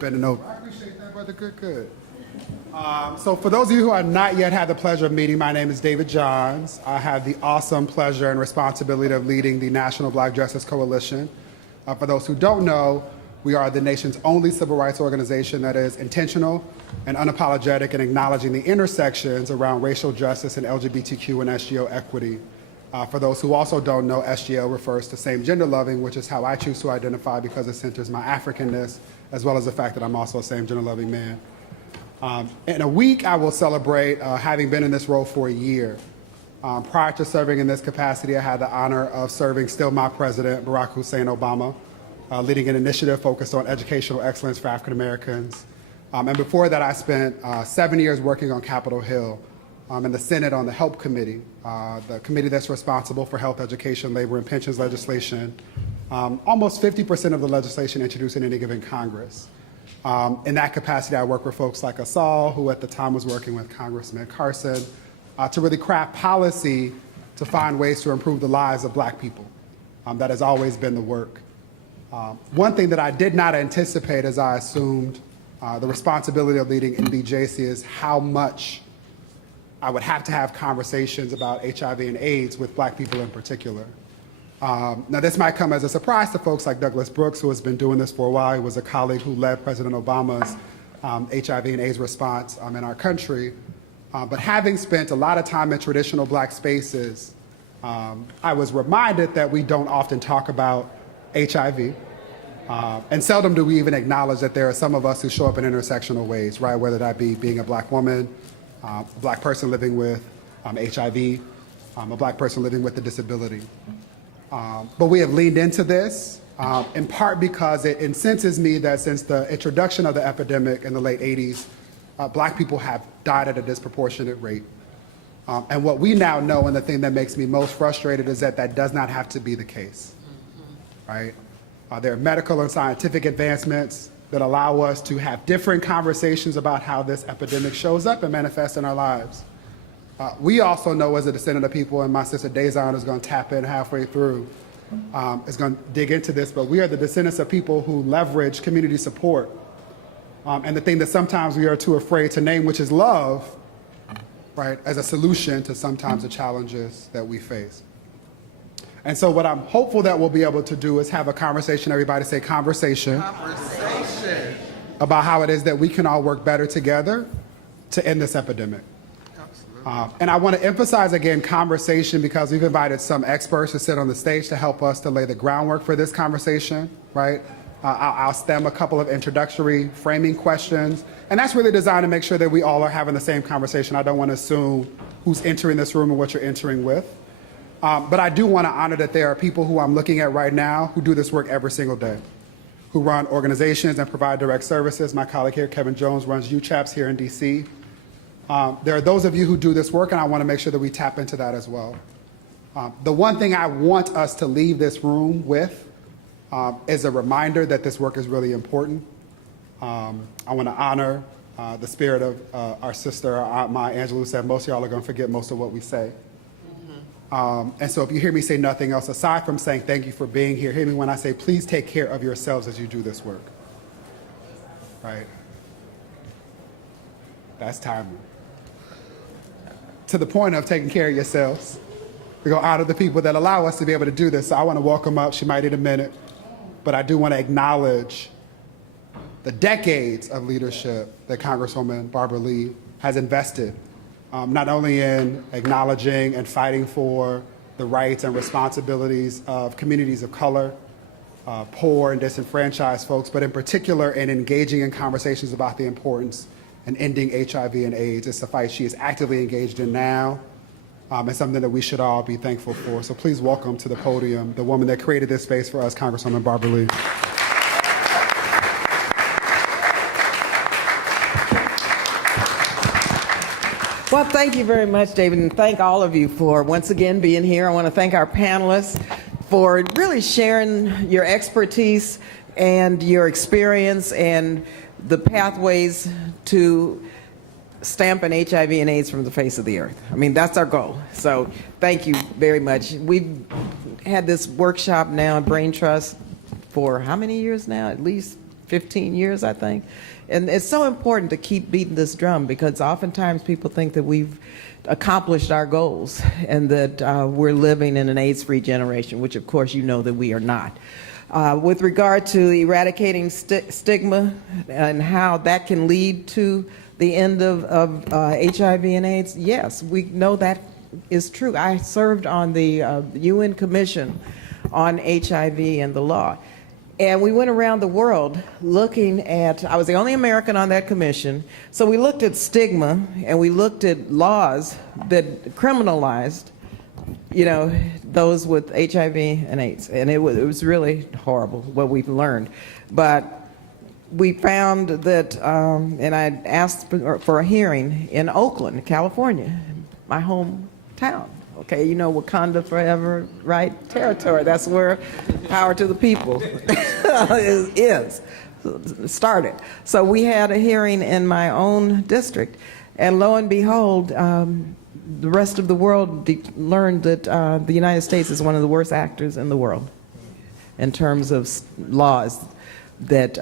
Bending over. I appreciate that, brother. Good. So for those of you who have not yet had the pleasure of meeting, my name is David Johns. I have the awesome pleasure and responsibility of leading the National Black Justice Coalition. For those who don't know, we are the nation's only civil rights organization that is intentional and unapologetic in acknowledging the intersections around racial justice and LGBTQ and SGO equity. For those who also don't know, SGL refers to same gender loving, which is how I choose to identify because it centers my Africanness, as well as the fact that I'm also a same gender loving man. In a week, I will celebrate having been in this role for a year. Prior to serving in this capacity, I had the honor of serving still my president, Barack Hussein Obama, leading an initiative focused on educational excellence for African Americans. And before that, I spent 7 years working on Capitol Hill in the Senate on the HELP Committee, the committee that's responsible for health, education, labor, and pensions legislation. Almost 50% of the legislation introduced in any given Congress. In that capacity, I work with folks like Asal, who at the time was working with Congressman Carson, to really craft policy to find ways to improve the lives of Black people. That has always been the work. One thing that I did not anticipate as I assumed the responsibility of leading NBJC is how much I would have to have conversations about HIV and AIDS with Black people in particular. Now, this might come as a surprise to folks like Douglas Brooks, who has been doing this for a while. He was a colleague who led President Obama's HIV and AIDS response in our country. But having spent a lot of time in traditional Black spaces, I was reminded that we don't often talk about HIV. And seldom do we even acknowledge that there are some of us who show up in intersectional ways, right? Whether that be being a Black woman, a Black person living with HIV, a Black person living with a disability. But we have leaned into this, in part because it incenses me that since the introduction of the epidemic in the late 80s, Black people have died at a disproportionate rate. And what we now know, and the thing that makes me most frustrated, is that that does not have to be the case, right? There are medical and scientific advancements that allow us to have different conversations about how this epidemic shows up and manifests in our lives. We also know, as a descendant of people, and my sister Dazon is going to tap in halfway through, is going to dig into this, but we are the descendants of people who leverage community support. And the thing that sometimes we are too afraid to name, which is love, right, as a solution to sometimes the challenges that we face. And so what I'm hopeful that we'll be able to do is have a conversation, everybody say conversation, about how it is that we can all work better together to end this epidemic. And I want to emphasize again conversation because we've invited some experts to sit on the stage to help us to lay the groundwork for this conversation, right? I'll stem a couple of introductory framing questions, and that's really designed to make sure that we all are having the same conversation. I don't want to assume who's entering this room and what you're entering with. But I do want to honor that there are people who I'm looking at right now who do this work every single day, who run organizations and provide direct services. My colleague here, Kevin Jones, runs UCHAPS here in DC. There are those of you who do this work, and I want to make sure that we tap into that as well. The one thing I want us to leave this room with is a reminder that this work is really important. I want to honor the spirit of our sister, our Aunt Maya Angelou, who said most of y'all are going to forget most of what we say. And so if you hear me say nothing else, aside from saying thank you for being here, hear me when I say please take care of yourselves as you do this work, right? That's timely. To the point of taking care of yourselves, we're going to honor the people that allow us to be able to do this. So I want to welcome up, she might need a minute, but I do want to acknowledge the decades of leadership that Congresswoman Barbara Lee has invested, not only in acknowledging and fighting for the rights and responsibilities of communities of color, poor and disenfranchised folks, but in particular in engaging in conversations about the importance and ending HIV and AIDS. It's a fight she is actively engaged in now, and something that we should all be thankful for. So please welcome to the podium the woman that created this space for us, Congresswoman Barbara Lee. Well, thank you very much, David, and thank all of you for once again being here. I want to thank our panelists for really sharing your expertise and your experience and the pathways to stamping HIV and AIDS from the face of the earth. I mean, that's our goal. So thank you very much. We've had this workshop now at Brain Trust for how many years now? At least 15 years, I think. And it's so important to keep beating this drum because oftentimes people think that we've accomplished our goals and that we're living in an AIDS-free generation, which of course you know that we are not. With regard to eradicating stigma and how that can lead to the end of HIV and AIDS, yes, we know that is true. I served on the UN Commission on HIV and the law. And we went around the world looking at, I was the only American on that commission, so we looked at stigma and we looked at laws that criminalized, you know, those with HIV and AIDS. And it was really horrible what we've learned. But we found that, and I asked for a hearing in Oakland, California, my hometown. Okay, you know, Wakanda forever, right? Territory, that's where power to the people is started. So we had a hearing in my own district, and lo and behold, the rest of the world learned that the United States is one of the worst actors in the world in terms of laws that,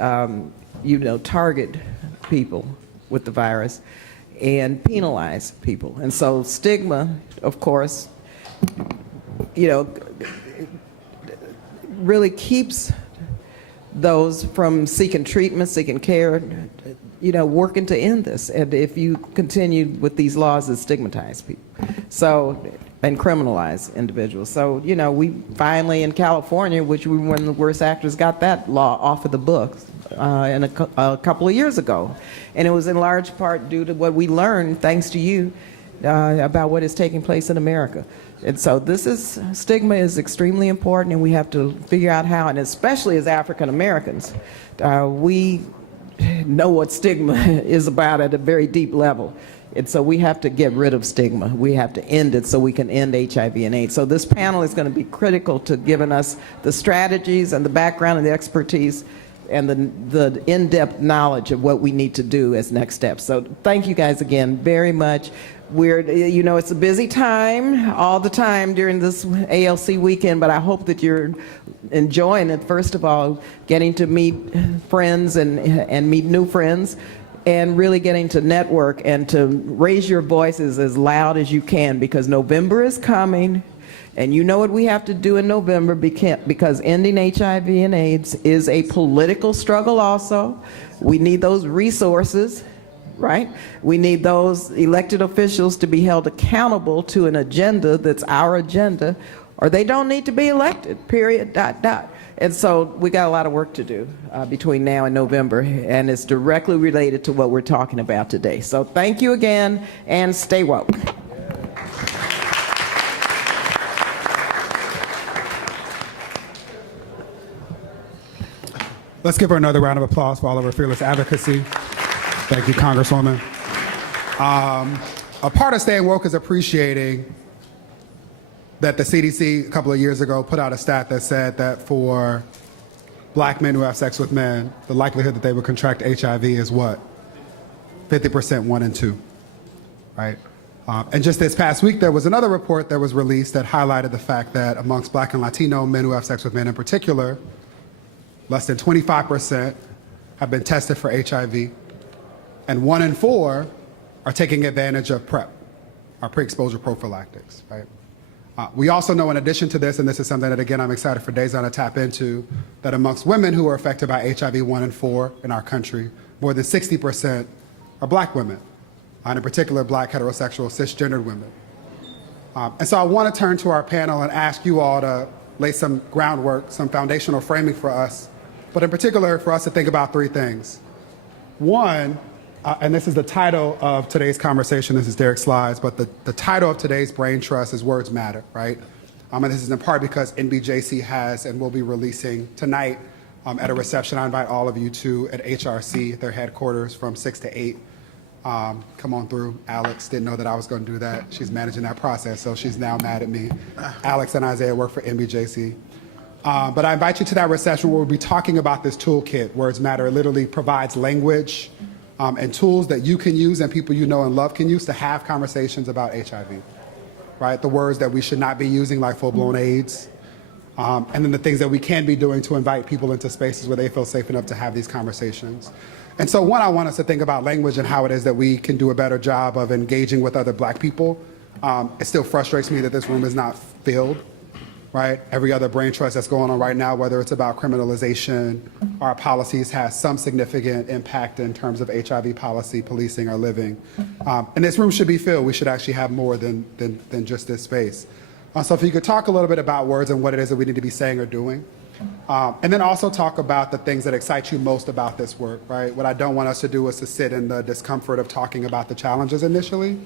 you know, target people with the virus and penalize people. And so stigma, of course, you know, really keeps those from seeking treatment, seeking care, you know, working to end this. And if you continue with these laws that stigmatize people, so, and criminalize individuals. So, you know, we finally in California, which we were one of the worst actors, got that law off of the books a couple of years ago. And it was in large part due to what we learned, thanks to you, about what is taking place in America. And so stigma is extremely important, and we have to figure out how, and especially as African Americans, we know what stigma is about at a very deep level. And so we have to get rid of stigma. We have to end it so we can end HIV and AIDS. So this panel is going to be critical to giving us the strategies and the background and the expertise and the in-depth knowledge of what we need to do as next steps. So thank you guys again very much. You know, it's a busy time all the time during this ALC weekend, but I hope that you're enjoying it. First of all, getting to meet friends and meet new friends, and really getting to network and to raise your voices as loud as you can, because November is coming. And you know what we have to do in November, because ending HIV and AIDS is a political struggle also. We need those resources, right? We need those elected officials to be held accountable to an agenda that's our agenda, or they don't need to be elected, period, ... And so we got a lot of work to do between now and November, and it's directly related to what we're talking about today. So thank you again, and stay woke. Let's give her another round of applause for all of her fearless advocacy. Thank you, Congresswoman. A part of staying woke is appreciating that the CDC a couple of years ago put out a stat that said that for black men who have sex with men, the likelihood that they would contract HIV is what? 50%, 1 in 2, right? And just this past week, there was another report that was released that highlighted the fact that amongst black and Latino men who have sex with men in particular, less than 25% have been tested for HIV, and 1 in 4 are taking advantage of PrEP, our pre-exposure prophylactics, right? We also know, in addition to this, and this is something that, again, I'm excited for Dazon to tap into, that amongst women who are affected by HIV, 1 in 4 in our country, more than 60% are black women, and in particular, black heterosexual cisgendered women. And so I want to turn to our panel and ask you all to lay some groundwork, some foundational framing for us, but in particular for us to think about 3 things. One, and this is the title of today's conversation, this is Derek's slides, but the title of today's Brain Trust is Words Matter, right? And this is in part because NBJC has and will be releasing tonight at a reception I invite all of you to at HRC, their headquarters, from 6 to 8. Come on through. Alex didn't know that I was going to do that. She's managing that process, so she's now mad at me. Alex and Isaiah work for NBJC. But I invite you to that reception where we'll be talking about this toolkit, Words Matter. It literally provides language and tools that you can use and people you know and love can use to have conversations about HIV, right? The words that we should not be using, like full-blown AIDS, and then the things that we can be doing to invite people into spaces where they feel safe enough to have these conversations. And so one, I want us to think about language and how it is that we can do a better job of engaging with other Black people. It still frustrates me that this room is not filled, right? Every other brain trust that's going on right now, whether it's about criminalization, our policies has some significant impact in terms of HIV policy, policing, or living. And this room should be filled. We should actually have more than just this space. So if you could talk a little bit about words and what it is that we need to be saying or doing. And then also talk about the things that excite you most about this work, right? What I don't want us to do is to sit in the discomfort of talking about the challenges initially.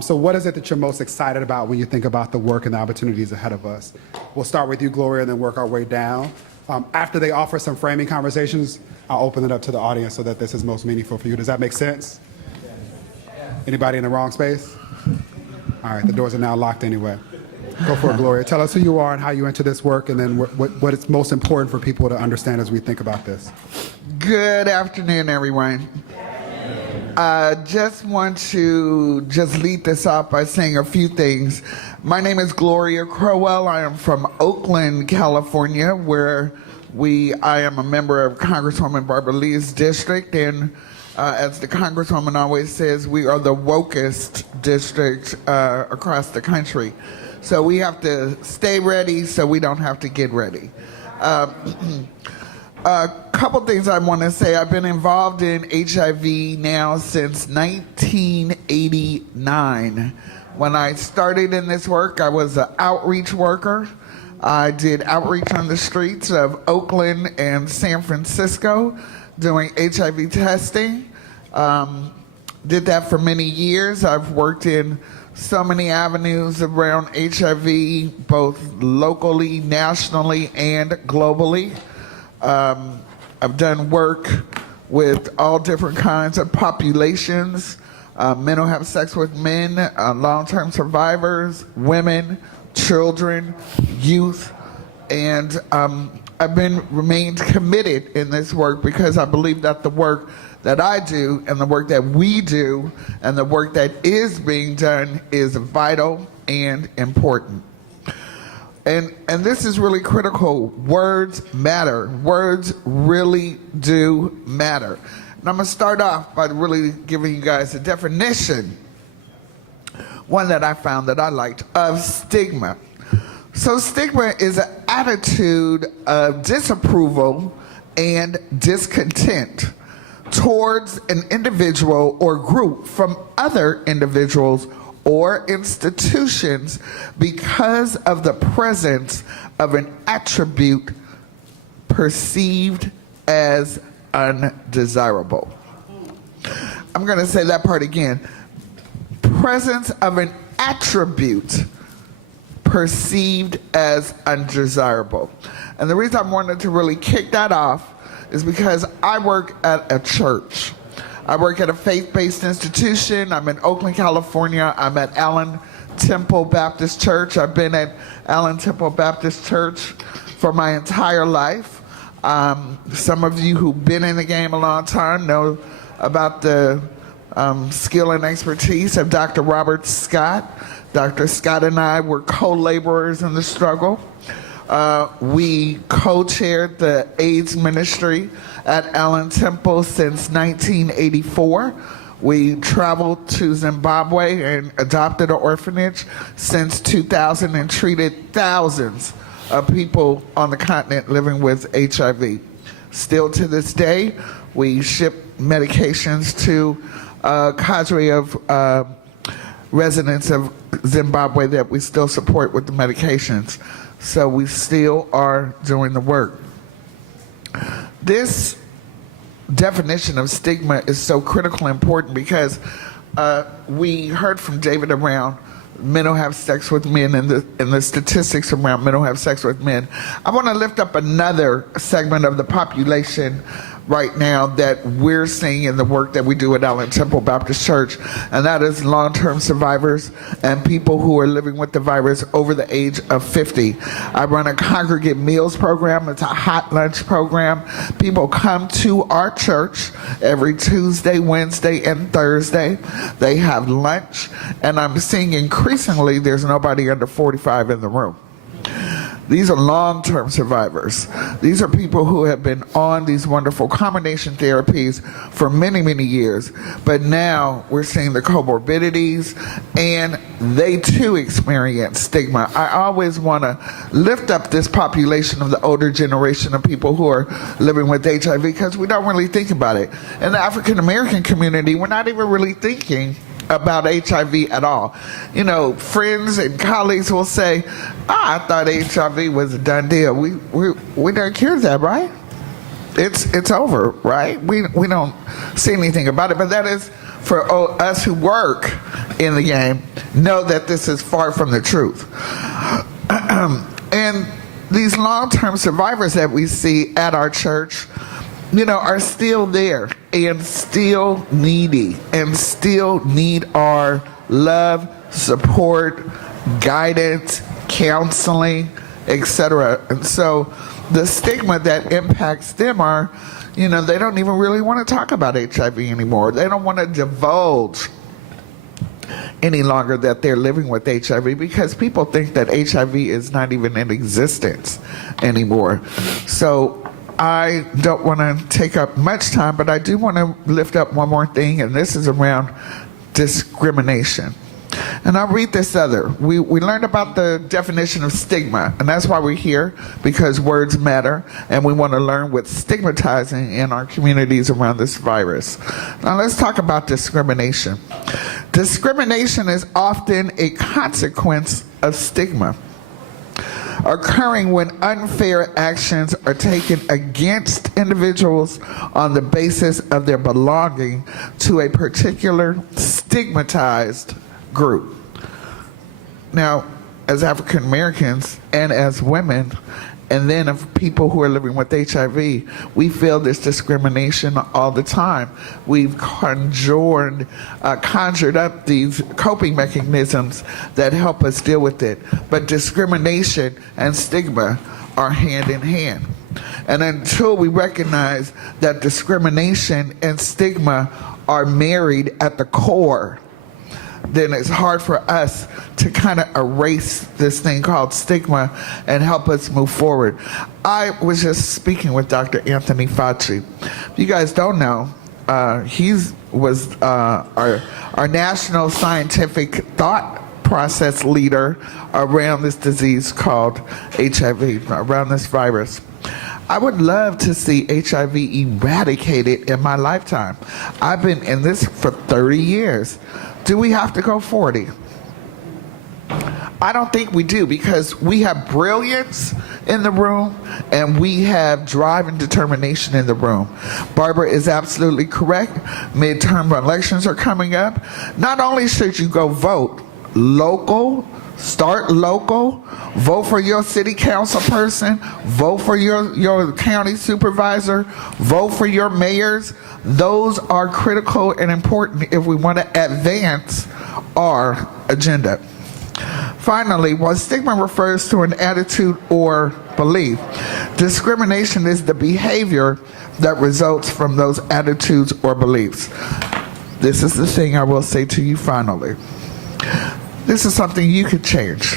So what is it that you're most excited about when you think about the work and the opportunities ahead of us? We'll start with you, Gloria, and then work our way down. After they offer some framing conversations, I'll open it up to the audience so that this is most meaningful for you. Does that make sense? Anybody in the wrong space? All right, the doors are now locked anyway. Go for it, Gloria. Tell us who you are and how you enter this work, and then what is most important for people to understand as we think about this. Good afternoon, everyone. Just want to lead this off by saying a few things. My name is Gloria Crowell. I am from Oakland, California, where I am a member of Congresswoman Barbara Lee's district, and as the Congresswoman always says, we are the wokest district across the country. So we have to stay ready so we don't have to get ready. A couple things I want to say. I've been involved in HIV now since 1989. When I started in this work, I was an outreach worker. I did outreach on the streets of Oakland and San Francisco doing HIV testing. Did that for many years. I've worked in so many avenues around HIV, both locally, nationally, and globally. I've done work with all different kinds of populations, men who have sex with men, long-term survivors, women, children, youth, and I've remained committed in this work because I believe that the work that I do and the work that we do and the work that is being done is vital and important. And this is really critical. Words matter. Words really do matter. And I'm going to start off by really giving you guys a definition, one that I found that I liked, of stigma. So stigma is an attitude of disapproval and discontent towards an individual or group from other individuals or institutions because of the presence of an attribute perceived as undesirable. I'm going to say that part again. Presence of an attribute perceived as undesirable. And the reason I wanted to really kick that off is because I work at a church. I work at a faith-based institution. I'm in Oakland, California. I'm at Allen Temple Baptist Church. I've been at Allen Temple Baptist Church for my entire life. Some of you who've been in the game a long time know about the skill and expertise of Dr. Robert Scott. Dr. Scott and I were co-laborers in the struggle. We co-chaired the AIDS ministry at Allen Temple since 1984. We traveled to Zimbabwe and adopted an orphanage since 2000 and treated thousands of people on the continent living with HIV. Still to this day, we ship medications to a cadre of residents of Zimbabwe that we still support with the medications. So we still are doing the work. This definition of stigma is so critical and important because we heard from David around men who have sex with men and the statistics around men who have sex with men. I want to lift up another segment of the population right now that we're seeing in the work that we do at Allen Temple Baptist Church, and that is long-term survivors and people who are living with the virus over the age of 50. I run a congregate meals program. It's a hot lunch program. People come to our church every Tuesday, Wednesday, and Thursday. They have lunch, and I'm seeing increasingly there's nobody under 45 in the room. These are long-term survivors. These are people who have been on these wonderful combination therapies for many, many years. But now we're seeing the comorbidities, and they too experience stigma. I always want to lift up this population of the older generation of people who are living with HIV, because we don't really think about it. In the African American community, we're not even really thinking about HIV at all. You know, friends and colleagues will say, I thought HIV was a done deal. We don't cure that, right? It's over, right? We don't see anything about it. But that is, for us who work in the game, know that this is far from the truth. And these long-term survivors that we see at our church, you know, are still there and still needy and still need our love, support, guidance, counseling, etc. And so the stigma that impacts them are, you know, they don't even really want to talk about HIV anymore. They don't want to divulge any longer that they're living with HIV, because people think that HIV is not even in existence anymore. So I don't want to take up much time, but I do want to lift up one more thing, and this is around discrimination. And I'll read this other. We learned about the definition of stigma, and that's why we're here, because words matter, and we want to learn what's stigmatizing in our communities around this virus. Now let's talk about discrimination. Discrimination is often a consequence of stigma, occurring when unfair actions are taken against individuals on the basis of their belonging to a particular stigmatized group. Now, as African Americans and as women, and then of people who are living with HIV, we feel this discrimination all the time. We've conjured up these coping mechanisms that help us deal with it. But discrimination and stigma are hand in hand. And until we recognize that discrimination and stigma are married at the core, then it's hard for us to kind of erase this thing called stigma and help us move forward. I was just speaking with Dr. Anthony Fauci. If you guys don't know, he was our national scientific thought process leader around this disease called HIV, around this virus. I would love to see HIV eradicated in my lifetime. I've been in this for 30 years. Do we have to go 40? I don't think we do, because we have brilliance in the room and we have drive and determination in the room. Barbara is absolutely correct. Midterm elections are coming up. Not only should you go vote local, start local, vote for your city council person, vote for your county supervisor, vote for your mayors. Those are critical and important if we want to advance our agenda. Finally, while stigma refers to an attitude or belief, discrimination is the behavior that results from those attitudes or beliefs. This is the thing I will say to you finally. This is something you could change.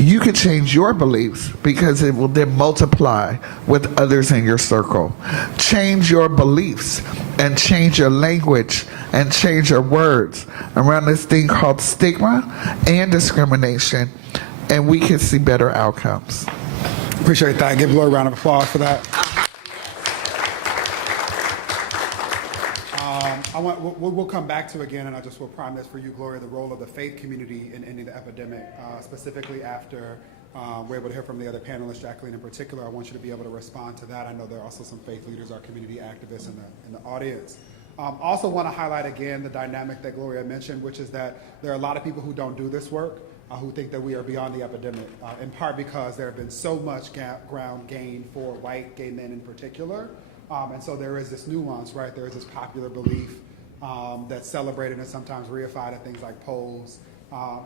You could change your beliefs, because it will then multiply with others in your circle. Change your beliefs and change your language and change your words around this thing called stigma and discrimination, and we can see better outcomes. Appreciate that. Give Gloria a round of applause for that. We'll come back to again, and I just will prime this for you, Gloria, the role of the faith community in ending the epidemic, specifically after we're able to hear from the other panelists, Jacqueline in particular. I want you to be able to respond to that. I know there are also some faith leaders, our community activists in the audience. Also want to highlight again the dynamic that Gloria mentioned, which is that there are a lot of people who don't do this work, who think that we are beyond the epidemic, in part because there have been so much ground gained for white gay men in particular. And so there is this nuance, right? There is this popular belief that's celebrated and sometimes reified in things like polls,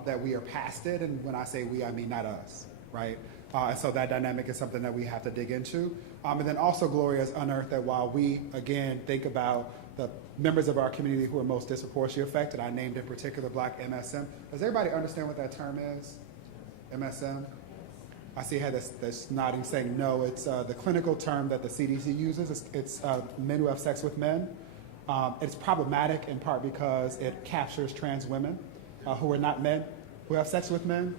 that we are past it. And when I say we, I mean not us, right? And so that dynamic is something that we have to dig into. And then also Gloria has unearthed that while we, again, think about the members of our community who are most disproportionately affected, I named in particular Black MSM. Does everybody understand what that term is? MSM? I see a head that's nodding, saying no. It's the clinical term that the CDC uses. It's men who have sex with men. It's problematic in part because it captures trans women who are not men who have sex with men,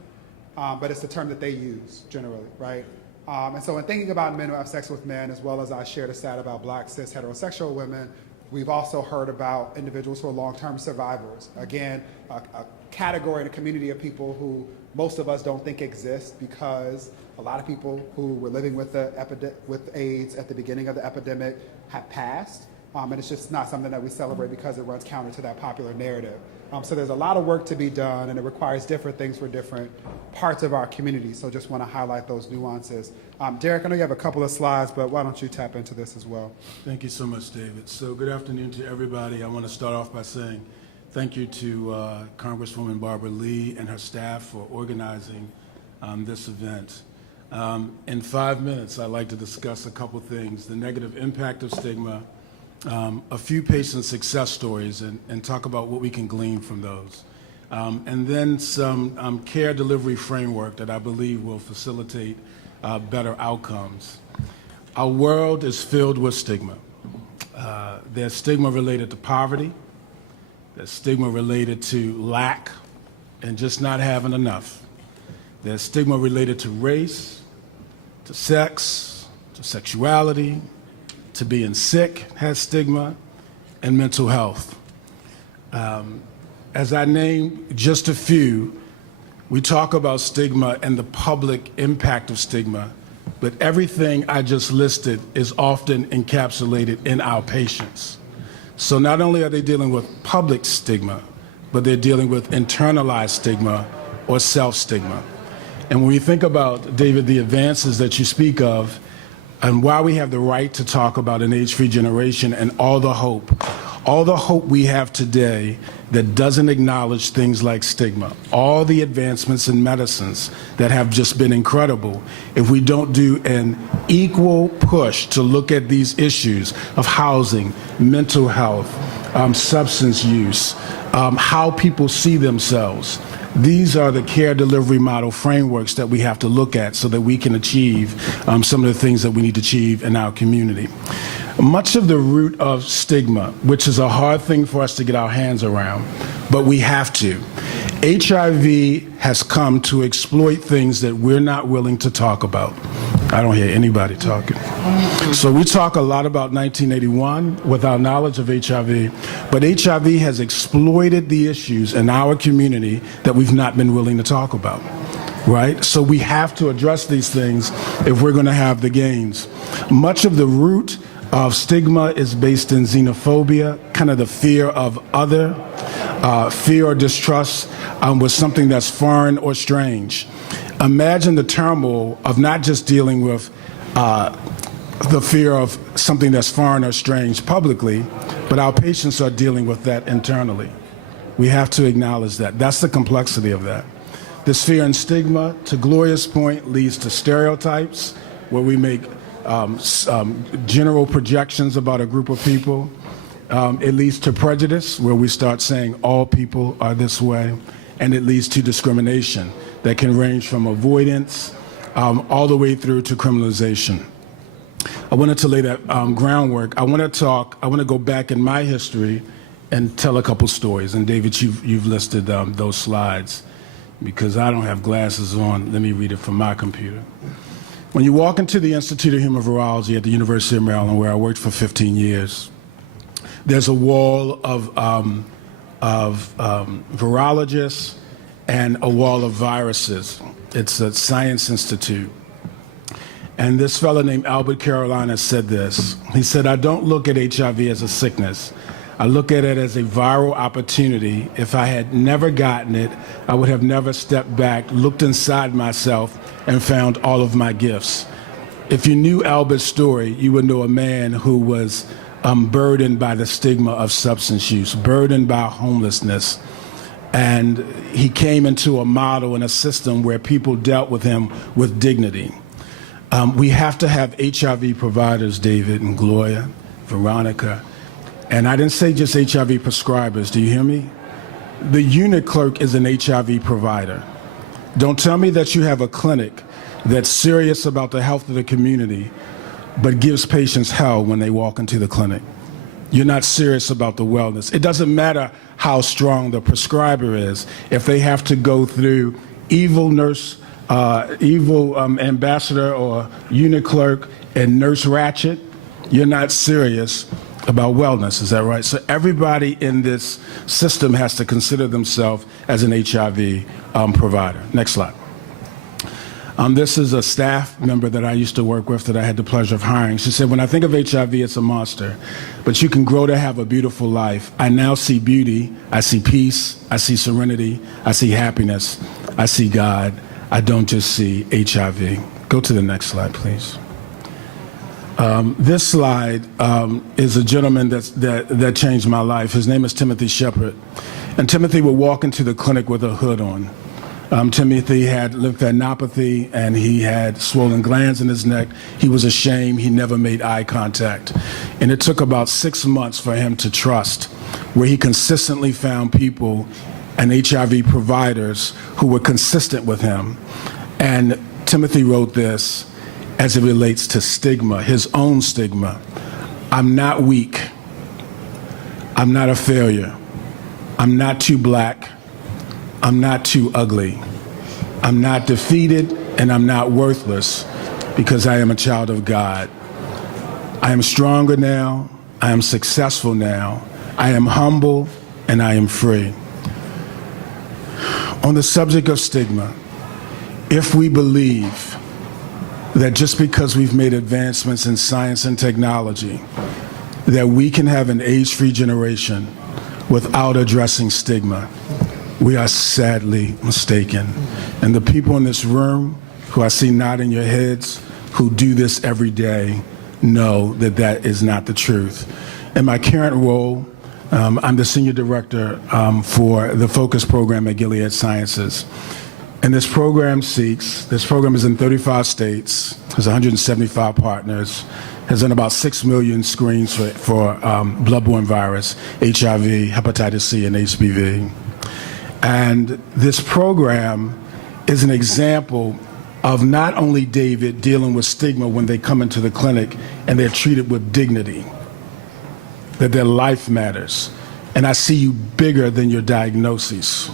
but it's the term that they use generally, right? And so in thinking about men who have sex with men, as well as I shared a stat about black cis heterosexual women, we've also heard about individuals who are long-term survivors. Again, a category and a community of people who most of us don't think exist because a lot of people who were living with with AIDS at the beginning of the epidemic have passed. And it's just not something that we celebrate because it runs counter to that popular narrative. So there's a lot of work to be done, and it requires different things for different parts of our community. So just want to highlight those nuances. Derek, I know you have a couple of slides, but why don't you tap into this as well? Thank you so much, David. So good afternoon to everybody. I want to start off by saying thank you to Congresswoman Barbara Lee and her staff for organizing this event. In 5 minutes, I'd like to discuss a couple things: the negative impact of stigma, a few patient success stories, and talk about what we can glean from those. And then some care delivery framework that I believe will facilitate better outcomes. Our world is filled with stigma. There's stigma related to poverty. There's stigma related to lack and just not having enough. There's stigma related to race, to sex, to sexuality, to being sick has stigma, and mental health. As I name just a few, we talk about stigma and the public impact of stigma, but everything I just listed is often encapsulated in our patients. So not only are they dealing with public stigma, but they're dealing with internalized stigma or self-stigma. And when we think about, David, the advances that you speak of, and why we have the right to talk about an AIDS-free generation and all the hope we have today that doesn't acknowledge things like stigma, all the advancements in medicines that have just been incredible, if we don't do an equal push to look at these issues of housing, mental health, substance use, how people see themselves. These are the care delivery model frameworks that we have to look at so that we can achieve some of the things that we need to achieve in our community. Much of the root of stigma, which is a hard thing for us to get our hands around, but we have to. HIV has come to exploit things that we're not willing to talk about. I don't hear anybody talking. So we talk a lot about 1981 with our knowledge of HIV, but HIV has exploited the issues in our community that we've not been willing to talk about, right? So we have to address these things if we're going to have the gains. Much of the root of stigma is based in xenophobia, kind of the fear of other, fear or distrust with something that's foreign or strange. Imagine the turmoil of not just dealing with the fear of something that's foreign or strange publicly, but our patients are dealing with that internally. We have to acknowledge that. That's the complexity of that. This fear and stigma, to Gloria's point, leads to stereotypes, where we make general projections about a group of people. It leads to prejudice, where we start saying all people are this way, and it leads to discrimination that can range from avoidance all the way through to criminalization. I wanted to lay that groundwork. I want to go back in my history and tell a couple stories. And David, you've listed those slides. Because I don't have glasses on, let me read it from my computer. When you walk into the Institute of Human Virology at the University of Maryland, where I worked for 15 years, there's a wall of virologists and a wall of viruses. It's a science institute. And this fellow named Albert Carolina said this. He said, "I don't look at HIV as a sickness. I look at it as a viral opportunity. If I had never gotten it, I would have never stepped back, looked inside myself, and found all of my gifts." If you knew Albert's story, you would know a man who was burdened by the stigma of substance use, burdened by homelessness. And he came into a model and a system where people dealt with him with dignity. We have to have HIV providers, David and Gloria, Veronica. And I didn't say just HIV prescribers, do you hear me? The unit clerk is an HIV provider. Don't tell me that you have a clinic that's serious about the health of the community, but gives patients hell when they walk into the clinic. You're not serious about the wellness. It doesn't matter how strong the prescriber is. If they have to go through evil nurse, ambassador or unit clerk and nurse ratchet, you're not serious about wellness. Is that right? So everybody in this system has to consider themselves as an HIV provider. Next slide. This is a staff member that I used to work with that I had the pleasure of hiring. She said, when I think of HIV, it's a monster, but you can grow to have a beautiful life. I now see beauty, I see peace, I see serenity, I see happiness, I see God. I don't just see HIV. Go to the next slide, please. This slide is a gentleman that changed my life. His name is Timothy Shepard. And Timothy would walk into the clinic with a hood on. Timothy had lymphadenopathy and he had swollen glands in his neck. He was ashamed. He never made eye contact. And it took about 6 months for him to trust, where he consistently found people and HIV providers who were consistent with him. And Timothy wrote this as it relates to stigma, his own stigma. I'm not weak. I'm not a failure. I'm not too black. I'm not too ugly. I'm not defeated, and I'm not worthless, because I am a child of God. I am stronger now. I am successful now. I am humble, and I am free. On the subject of stigma, if we believe that just because we've made advancements in science and technology, that we can have an AIDS-free generation without addressing stigma, we are sadly mistaken. And the people in this room who I see nodding your heads, who do this every day, know that that is not the truth. In my current role, I'm the senior director for the Focus program at Gilead Sciences. And this program is in 35 states, has 175 partners, has done about 6 million screens for bloodborne virus, HIV, hepatitis C, and HPV. And this program is an example of not only David dealing with stigma when they come into the clinic and they're treated with dignity, that their life matters. And I see you bigger than your diagnoses.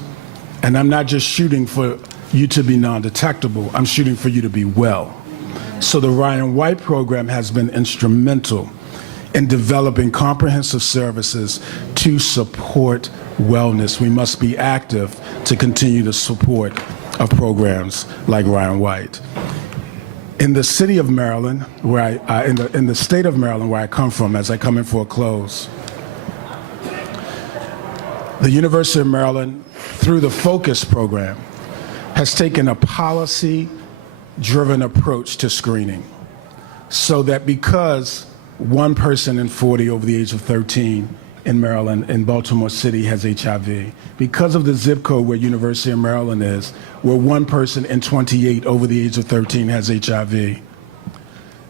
And I'm not just shooting for you to be non-detectable, I'm shooting for you to be well. So the Ryan White program has been instrumental in developing comprehensive services to support wellness. We must be active to continue the support of programs like Ryan White. In the city of Maryland, where in the state of Maryland, where I come from, as I come in for a close, the University of Maryland, through the Focus program, has taken a policy-driven approach to screening, so that because 1 person in 40 over the age of 13 in Maryland, in Baltimore City, has HIV, because of the zip code where University of Maryland is, where 1 person in 28 over the age of 13 has HIV,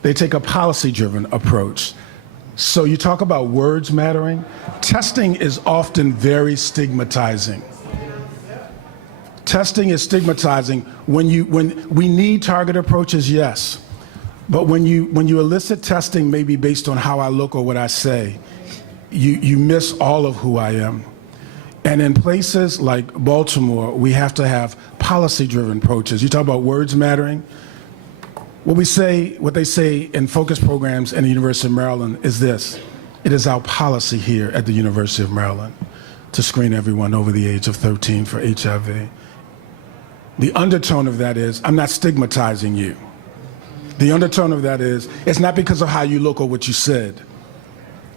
they take a policy-driven approach. So you talk about words mattering. Testing is often very stigmatizing. Testing is stigmatizing. When we need target approaches, yes. But when you elicit testing maybe based on how I look or what I say, you miss all of who I am. And in places like Baltimore, we have to have policy-driven approaches. You talk about words mattering. What they say in focus programs in the University of Maryland is this: it is our policy here at the University of Maryland to screen everyone over the age of 13 for HIV. The undertone of that is, I'm not stigmatizing you. The undertone of that is, it's not because of how you look or what you said.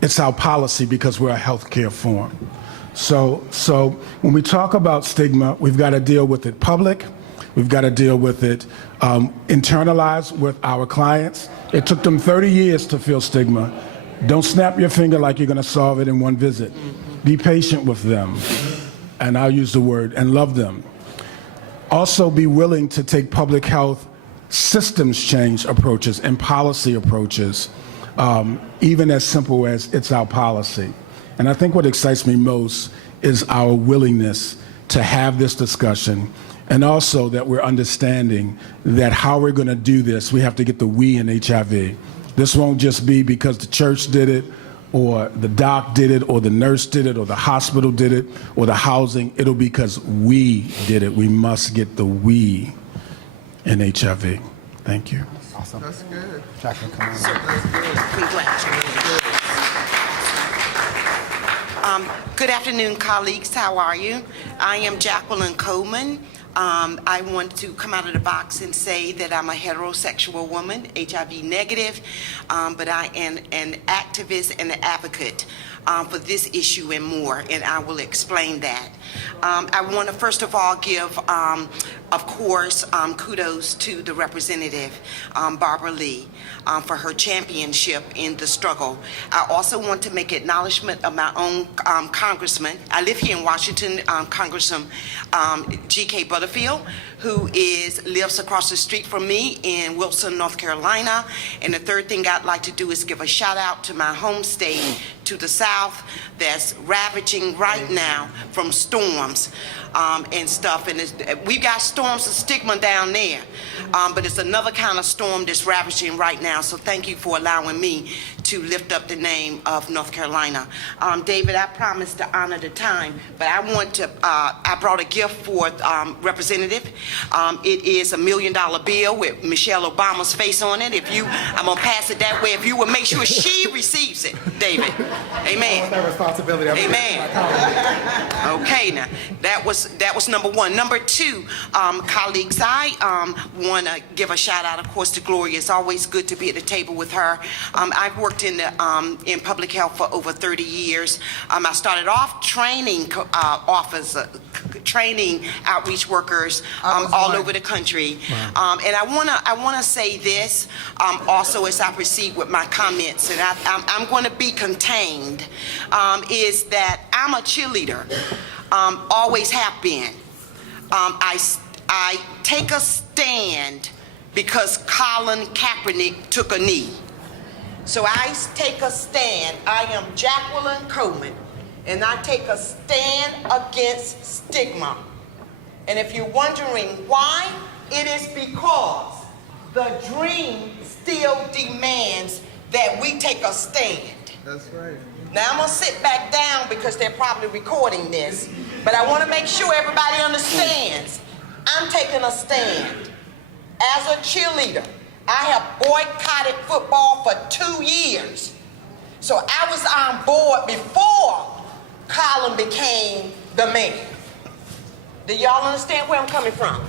It's our policy because we're a healthcare form. So when we talk about stigma, we've got to deal with it public. We've got to deal with it internalized with our clients. It took them 30 years to feel stigma. Don't snap your finger like you're going to solve it in one visit. Be patient with them, and I'll use the word, and love them. Also be willing to take public health systems change approaches and policy approaches, even as simple as it's our policy. And I think what excites me most is our willingness to have this discussion And also that we're understanding that how we're going to do this, we have to get the we in HIV. This won't just be because the church did it, or the doc did it, or the nurse did it, or the hospital did it, or the housing. It'll be because we did it. We must get the we in HIV. Thank you. Awesome. That's good. Jacqueline, come on. Congratulations. Good afternoon, colleagues. How are you? I am Jacqueline Coleman. I want to come out of the box and say that I'm a heterosexual woman, HIV negative, but I am an activist and an advocate for this issue and more, and I will explain that. I want to first of all give, of course, kudos to the representative, Barbara Lee, for her championship in the struggle. I also want to make acknowledgement of my own congressman. I live here in Washington, Congressman G.K. Butterfield, who lives across the street from me in Wilson, North Carolina. And the third thing I'd like to do is give a shout out to my home state, to the South, that's ravaging right now from storms and stuff. And we've got storms of stigma down there, but it's another kind of storm that's ravaging right now. So thank you for allowing me to lift up the name of North Carolina. David, I promised to honor the time, but I want to, I brought a gift for Representative. It is $1 million bill with Michelle Obama's face on it. I'm gonna pass it that way. If you would make sure she receives it, David. Amen. That responsibility. Amen. Okay, now that was number one. Number two, colleagues, I want to give a shout out, of course, to Gloria. It's always good to be at the table with her. I've worked in public health for over 30 years. I started off training training outreach workers all over the country. Wow. And I wanna say this also as I proceed with my comments, and I'm going to be contained, is that I'm a cheerleader, always have been. I take a stand because Colin Kaepernick took a knee. So I take a stand. I am Jacqueline Coleman, and I take a stand against stigma. And if you're wondering why, it is because the dream still demands that we take a stand. That's right. Now I'm gonna sit back down because they're probably recording this, but I wanna make sure everybody understands. I'm taking a stand. As a cheerleader, I have boycotted football for 2 years. So I was on board before Colin became the man. Do y'all understand where I'm coming from?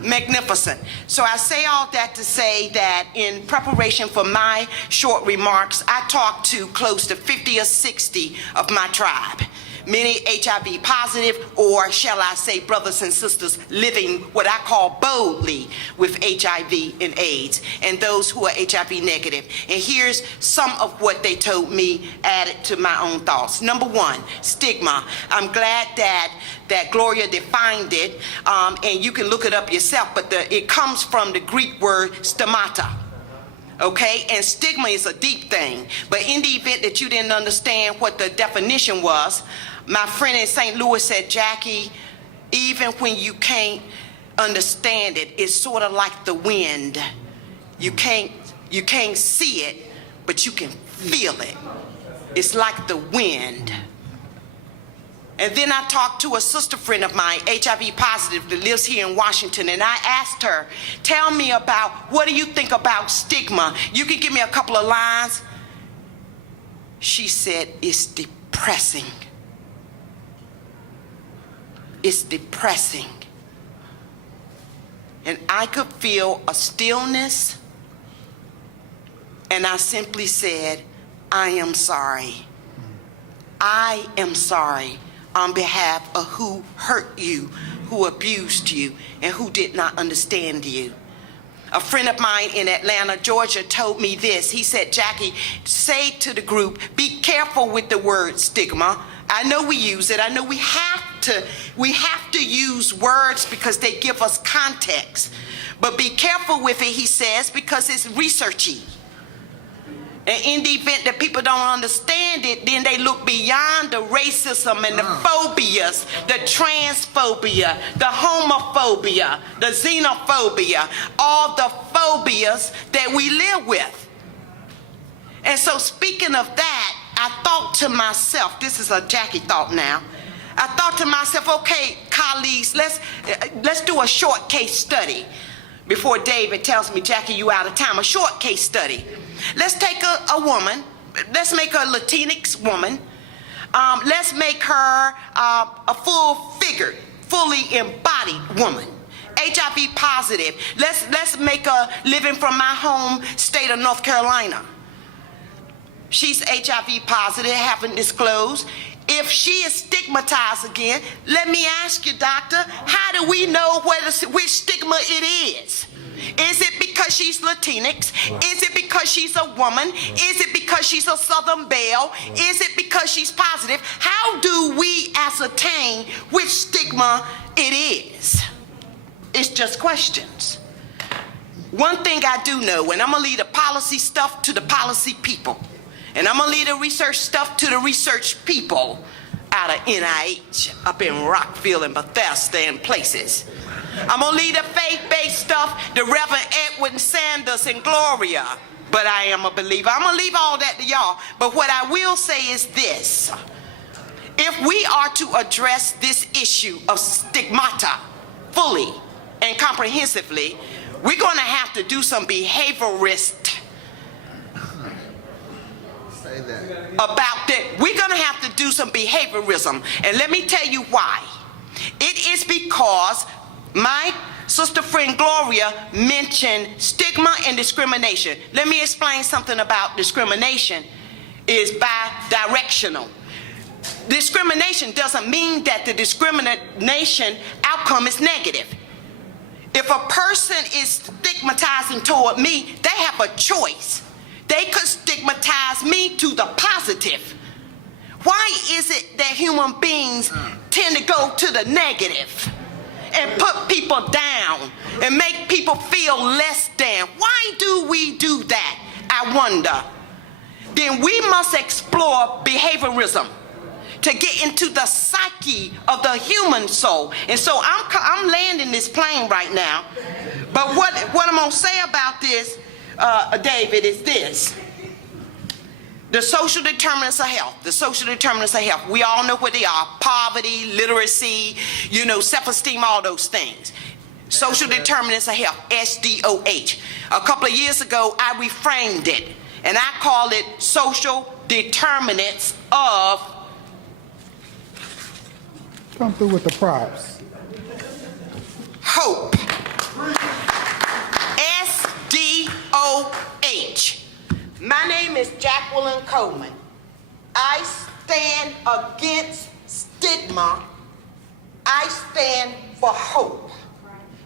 Magnificent. So I say all that to say that in preparation for my short remarks, I talked to close to 50 or 60 of my tribe. Many HIV positive, or shall I say brothers and sisters living what I call boldly with HIV and AIDS, and those who are HIV negative. And here's some of what they told me added to my own thoughts. Number one, stigma. I'm glad that Gloria defined it, and you can look it up yourself, but it comes from the Greek word stigmata. Okay, and stigma is a deep thing, but in the event that you didn't understand what the definition was, my friend in St. Louis said, Jackie, even when you can't understand it, it's sort of like the wind. You can't see it, but you can feel it. It's like the wind. And then I talked to a sister friend of mine, HIV positive, that lives here in Washington, and I asked her, tell me about, what do you think about stigma? You can give me a couple of lines. She said, it's depressing. It's depressing. And I could feel a stillness, and I simply said, I am sorry. I am sorry on behalf of who hurt you, who abused you, and who did not understand you. A friend of mine in Atlanta, Georgia, told me this. He said, Jackie, say to the group, be careful with the word stigma. I know we use it. I know we have to use words because they give us context. But be careful with it, he says, because it's researchy. And in the event that people don't understand it, then they look beyond the racism and the phobias, the transphobia, the homophobia, the xenophobia, all the phobias that we live with. And so speaking of that, I thought to myself, this is a Jackie thought now, I thought to myself, okay, colleagues, let's do a short case study before David tells me, Jackie, you out of time. A short case study. Let's take a woman. Let's make her a Latinx woman. Let's make her a full-figured, fully embodied woman. HIV positive. Let's make her living from my home state of North Carolina. She's HIV positive, haven't disclosed. If she is stigmatized again, let me ask you, doctor, how do we know which stigma it is? Is it because she's Latinx? Is it because she's a woman? Is it because she's a Southern Belle? Is it because she's positive? How do we ascertain which stigma it is? It's just questions. One thing I do know, and I'm gonna leave the policy stuff to the policy people, and I'm gonna leave the research stuff to the research people out of NIH up in Rockville and Bethesda and places. I'm gonna leave the faith-based stuff to Reverend Edwin Sanders and Gloria, but I am a believer. I'm gonna leave all that to y'all. But what I will say is this. If we are to address this issue of stigmata fully and comprehensively, we're gonna have to do some behaviorist about that. We're gonna have to do some behaviorism, and let me tell you why. It is because my sister friend Gloria mentioned stigma and discrimination. Let me explain something about discrimination. Is bi-directional. Discrimination doesn't mean that the discrimination outcome is negative. If a person is stigmatizing toward me, they have a choice. They could stigmatize me to the positive. Why is it that human beings tend to go to the negative and put people down and make people feel less than? Why do we do that? I wonder. Then we must explore behaviorism to get into the psyche of the human soul. And so I'm landing this plane right now. But what I'm gonna say about this, David, is this. The social determinants of health. The social determinants of health. We all know what they are. Poverty, literacy, self-esteem, all those things. Social determinants of health, SDOH. A couple of years ago, I reframed it, and I call it social determinants of... Come through with the props. Hope. SDOH. My name is Jacqueline Coleman. I stand against stigma. I stand for hope.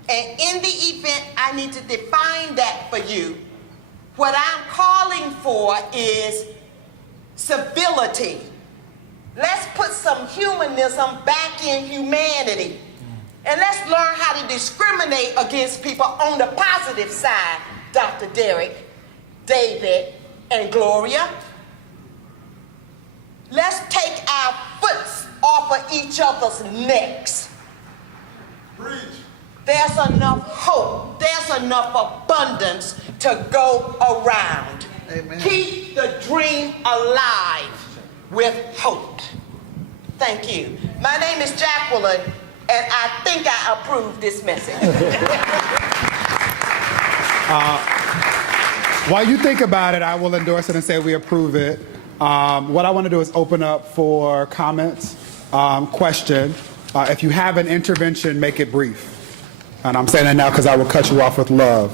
And in the event I need to define that for you, what I'm calling for is civility. Let's put some humanism back in humanity. And let's learn how to discriminate against people on the positive side, Dr. Derek, David, and Gloria. Let's take our foots off of each other's necks. Preach. There's enough hope. There's enough abundance to go around. Amen. Keep the dream alive with hope. Thank you. My name is Jacqueline, and I think I approve this message. While you think about it, I will endorse it and say we approve it. What I want to do is open up for comments, question. If you have an intervention, make it brief. And I'm saying that now because I will cut you off with love,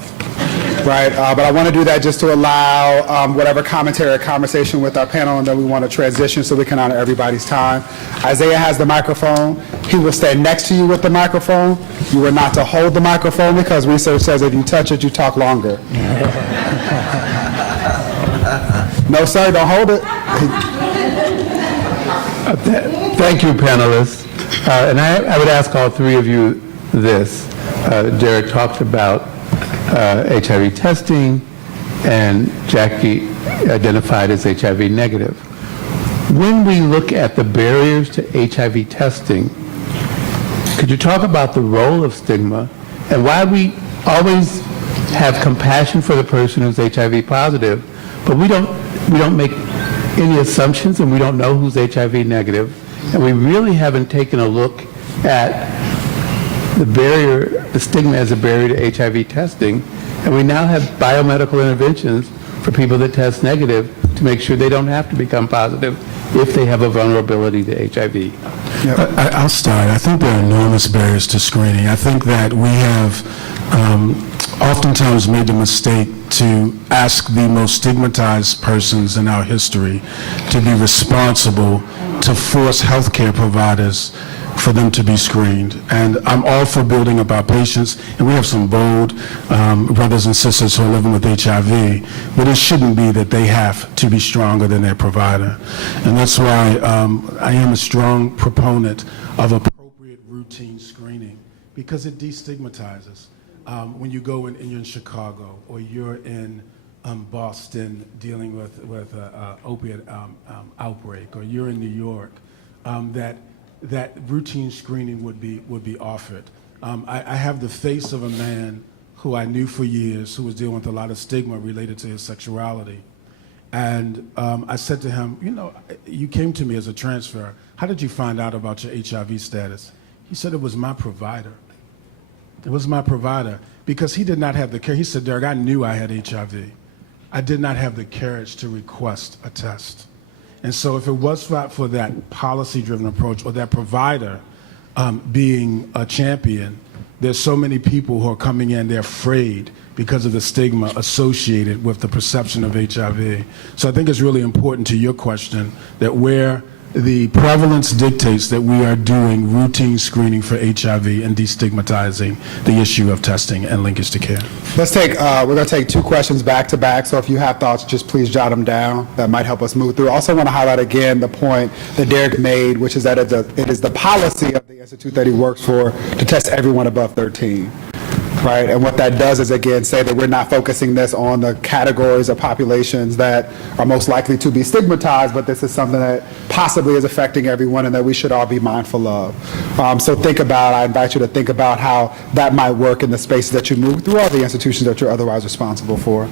right? But I want to do that just to allow whatever commentary or conversation with our panel, and then we want to transition so we can honor everybody's time. Isaiah has the microphone. He will stand next to you with the microphone. You are not to hold the microphone because research says if you touch it, you talk longer. No, sir, don't hold it. Thank you, panelists. And I would ask all three of you this. Derek talked about HIV testing and Jackie identified as HIV negative. When we look at the barriers to HIV testing, could you talk about the role of stigma and why we always have compassion for the person who's HIV positive, but we don't make any assumptions and we don't know who's HIV negative, and we really haven't taken a look at the stigma as a barrier to HIV testing, and we now have biomedical interventions for people that test negative to make sure they don't have to become positive if they have a vulnerability to HIV. I'll start. I think there are enormous barriers to screening. I think that we have oftentimes made the mistake to ask the most stigmatized persons in our history to be responsible to force healthcare providers for them to be screened. And I'm all for building up our patients, and we have some bold brothers and sisters who are living with HIV, but it shouldn't be that they have to be stronger than their provider. And that's why I am a strong proponent of appropriate routine screening, because it destigmatizes. When you go and you're in Chicago, or you're in Boston dealing with an opiate outbreak, or you're in New York, that routine screening would be offered. I have the face of a man who I knew for years who was dealing with a lot of stigma related to his sexuality. And I said to him, you know, you came to me as a transfer. How did you find out about your HIV status? He said, it was my provider. It was my provider, because he did not have the care. He said, Derek, I knew I had HIV. I did not have the courage to request a test. And so if it was not for that policy-driven approach, or that provider being a champion, there's so many people who are coming in, they're afraid because of the stigma associated with the perception of HIV. So I think it's really important to your question that where the prevalence dictates that we are doing routine screening for HIV and destigmatizing the issue of testing and linkage to care. Let's take, we're going to take two questions back to back, so if you have thoughts, just please jot them down. That might help us move through. I also want to highlight again the point that Derek made, which is that it is the policy of the institute that he works for to test everyone above 13. Right, and what that does is, again, say that we're not focusing this on the categories of populations that are most likely to be stigmatized, but this is something that possibly is affecting everyone and that we should all be mindful of. So I invite you to think about how that might work in the spaces that you move through, all the institutions that you're otherwise responsible for.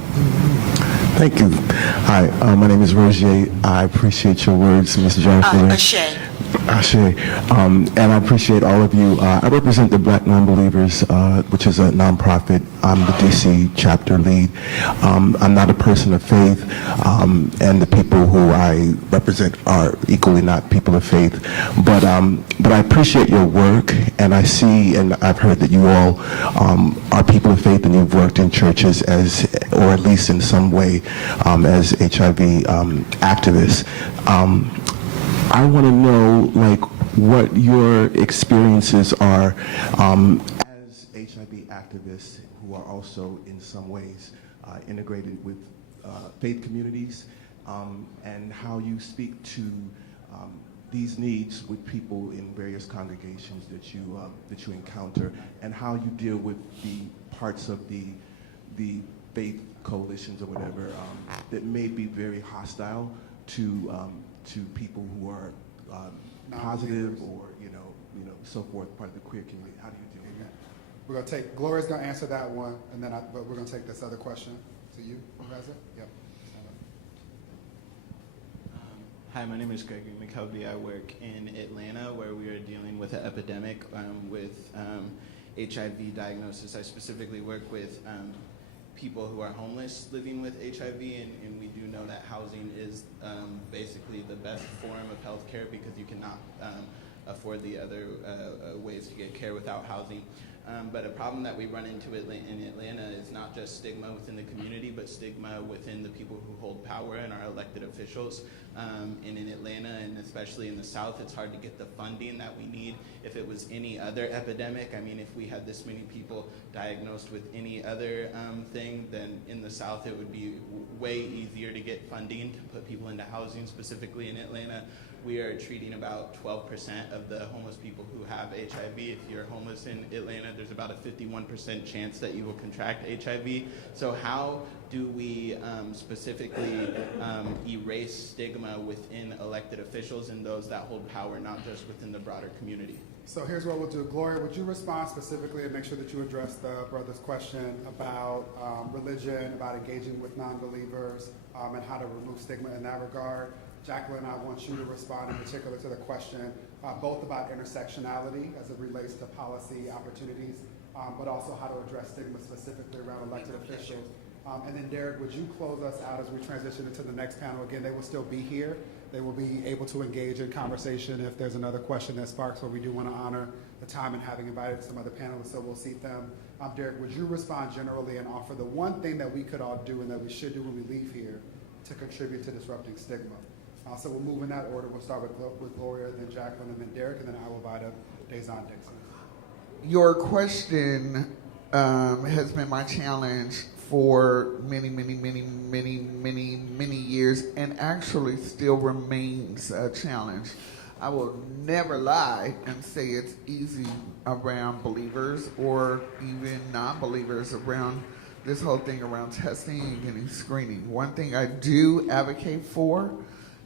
Thank you. Hi, my name is Roger. I appreciate your words, Ms. Johnson. Ashe. And I appreciate all of you. I represent the Black Nonbelievers, which is a nonprofit. I'm the DC chapter lead. I'm not a person of faith, and the people who I represent are equally not people of faith. But I appreciate your work, and I see and I've heard that you all are people of faith, and you've worked in churches or at least in some way as HIV activists. I want to know, like, what your experiences are as HIV activists who are also in some ways integrated with faith communities, and how you speak to these needs with people in various congregations that you encounter, and how you deal with the parts of the faith coalitions or whatever that may be very hostile to people who are positive or you know so forth, part of the queer community. How do you deal with that? We're going to take, Gloria's going to answer that one, and then but we're going to take this other question to you. Who has it? Yep. Hi, my name is Gregory McKelvey. I work in Atlanta, where we are dealing with an epidemic with HIV diagnosis. I specifically work with people who are homeless living with HIV, and we do know that housing is basically the best form of health care, because you cannot afford the other ways to get care without housing. But a problem that we run into in Atlanta is not just stigma within the community, but stigma within the people who hold power and our elected officials. And in Atlanta, and especially in the South, it's hard to get the funding that we need. If it was any other epidemic, I mean, if we had this many people diagnosed with any other thing, then in the South it would be way easier to get funding to put people into housing, specifically in Atlanta. we are treating about 12% of the homeless people who have HIV. If you're homeless in Atlanta, there's about a 51% chance that you will contract HIV. So how do we specifically erase stigma within elected officials and those that hold power, not just within the broader community? So here's what we'll do. Gloria, would you respond specifically and make sure that you address the brother's question about religion, about engaging with non-believers, and how to remove stigma in that regard? Jacqueline, I want you to respond in particular to the question, both about intersectionality as it relates to policy opportunities, but also how to address stigma specifically around elected officials. And then Derek, would you close us out as we transition into the next panel? Again, they will still be here. They will be able to engage in conversation if there's another question that sparks, but we do want to honor the time and having invited some other panelists, so we'll seat them. Derek, would you respond generally and offer the one thing that we could all do and that we should do when we leave here to contribute to disrupting stigma? So we'll move in that order. We'll start with Gloria, then Jacqueline, and then Derek, and then I will invite up Dazon Dixon. Your question has been my challenge for many years, and actually still remains a challenge. I will never lie and say it's easy around believers or even non-believers around this whole thing around testing and getting screening. One thing I do advocate for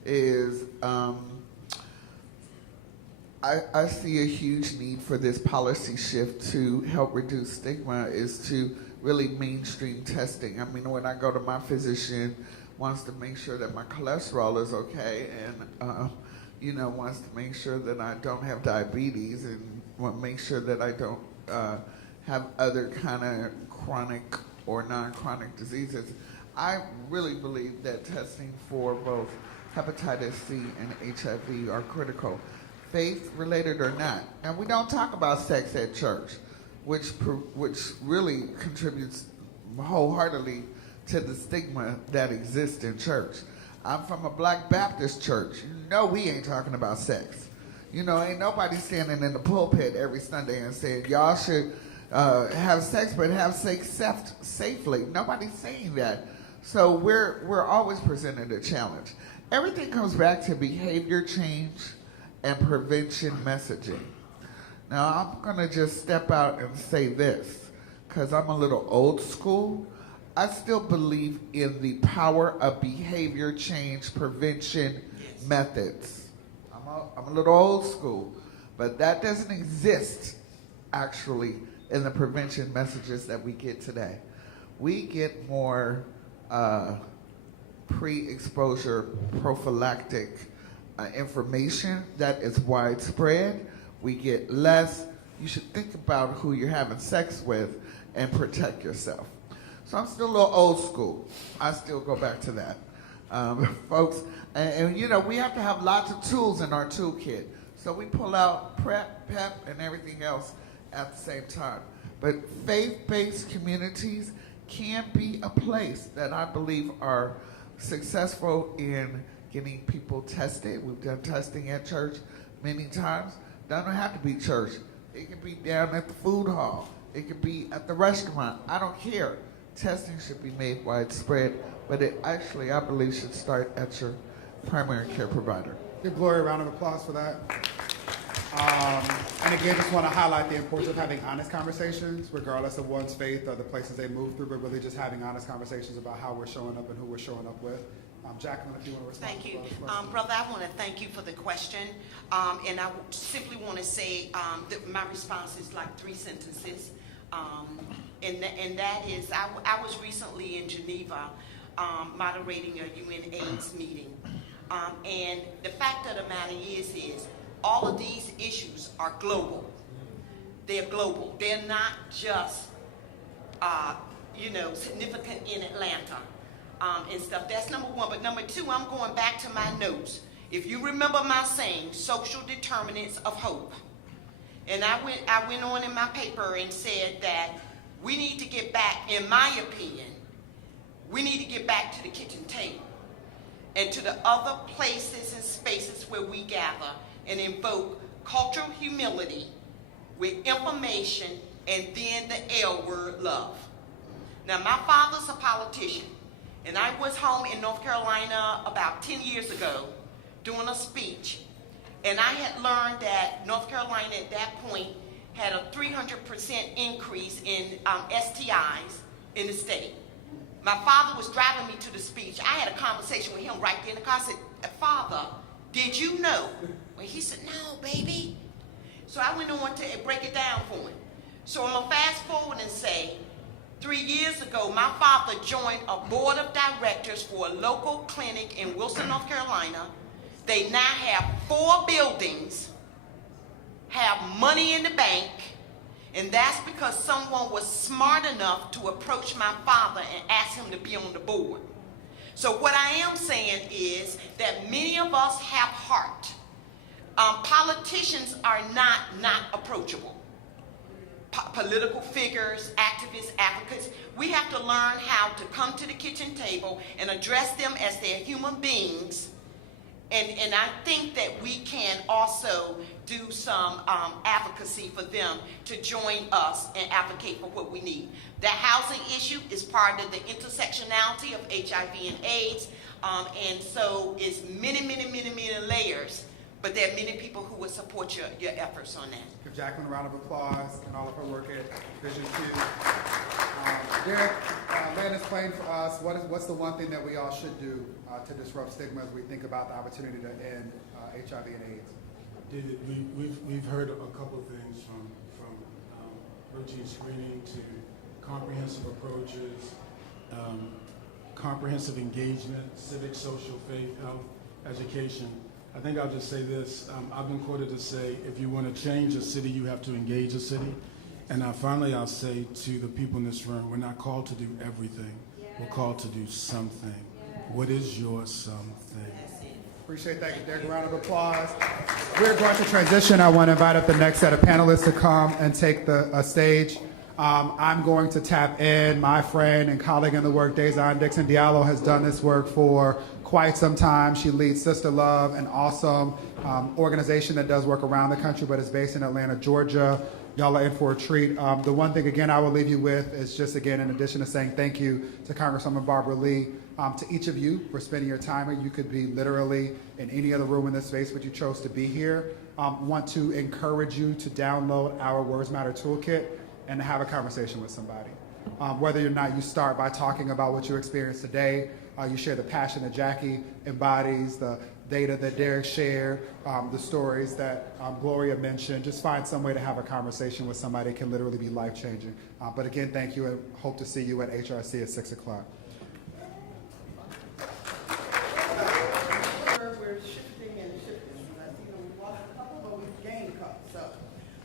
is I see a huge need for this policy shift to help reduce stigma, is to really mainstream testing. I mean, when I go to my physician, wants to make sure that my cholesterol is okay, and wants to make sure that I don't have diabetes, and want to make sure that I don't have other kind of chronic or non-chronic diseases. I really believe that testing for both hepatitis C and HIV are critical, faith-related or not. And we don't talk about sex at church, which really contributes wholeheartedly to the stigma that exists in church. I'm from a Black Baptist church. We ain't talking about sex. Ain't nobody standing in the pulpit every Sunday and saying, y'all should have sex, but have sex safely. Nobody's saying that. So we're always presented a challenge. Everything comes back to behavior change and prevention messaging. Now, I'm going to just step out and say this, because I'm a little old school. I still believe in the power of behavior change prevention methods. I'm a little old school, but that doesn't exist, actually, in the prevention messages that we get today. We get more pre-exposure prophylactic information that is widespread. We get less. You should think about who you're having sex with and protect yourself. So I'm still a little old school. I still go back to that. Folks, and we have to have lots of tools in our toolkit. So we pull out PrEP, PEP, and everything else at the same time. But faith-based communities can be a place that I believe are successful in getting people tested. We've done testing at church many times. Doesn't have to be church. It can be down at the food hall. It could be at the restaurant. I don't care. Testing should be made widespread, but it actually, I believe, should start at your primary care provider. Give Gloria a round of applause for that. And again, just want to highlight the importance of having honest conversations, regardless of one's faith or the places they move through, but really just having honest conversations about how we're showing up and who we're showing up with. Jacqueline, if you want to respond. Thank you. Brother, I want to thank you for the question. And I simply want to say that my response is like 3 sentences. And that is, I was recently in Geneva moderating a UN AIDS meeting. And the fact of the matter is all of these issues are global. They're global. They're not just, significant in Atlanta. And stuff. That's number one. But number two, I'm going back to my notes. If you remember my saying, social determinants of hope. And I went on in my paper and said that we need to get back, in my opinion, we need to get back to the kitchen table and to the other places and spaces where we gather and invoke cultural humility with information and then the L word, love. Now, my father's a politician. And I was home in North Carolina about 10 years ago doing a speech And I had learned that North Carolina at that point had a 300% increase in STIs in the state. My father was driving me to the speech. I had a conversation with him right there in the car. I said, Father, did you know? Well, he said, no, baby. So I went on to break it down for him. So I'm going to fast forward and say, 3 years ago, my father joined a board of directors for a local clinic in Wilson, North Carolina. They now have 4 buildings, have money in the bank, and that's because someone was smart enough to approach my father and ask him to be on the board. So what I am saying is that many of us have heart. Politicians are not approachable. Political figures, activists, advocates, we have to learn how to come to the kitchen table and address them as they're human beings. And I think that we can also do some advocacy for them to join us and advocate for what we need. The housing issue is part of the intersectionality of HIV and AIDS, and so it's many layers, but there are many people who will support your efforts on that. Give Jacqueline a round of applause and all of her work at Vision 2. Derek, Lynn explained for us what's the one thing that we all should do to disrupt stigma as we think about the opportunity to end HIV and AIDS. David, we've heard a couple of things from routine screening to comprehensive approaches, comprehensive engagement, civic, social, faith, health, education. I think I'll just say this. I've been quoted to say, if you want to change a city, you have to engage a city. And finally, I'll say to the people in this room, we're not called to do everything. We're called to do something. What is your something? Appreciate that. Derek, a round of applause. We're going to transition. I want to invite up the next set of panelists to come and take the stage. I'm going to tap in. My friend and colleague in the work, Dazon Dixon Diallo, has done this work for quite some time. She leads Sister Love, an awesome organization that does work around the country, but is based in Atlanta, Georgia. Y'all are in for a treat. The one thing, again, I will leave you with is just, again, in addition to saying thank you to Congresswoman Barbara Lee, to each of you for spending your time here. You could be literally in any other room in this space, but you chose to be here. Want to encourage you to download our Words Matter Toolkit and to have a conversation with somebody. Whether or not you start by talking about what you experienced today, you share the passion that Jackie embodies, the data that Derek shared, the stories that Gloria mentioned. Just find some way to have a conversation with somebody. It can literally be life-changing. But again, thank you, and hope to see you at HRC at 6 o'clock. We're shifting. I see that we've lost a couple, but we've gained a couple. So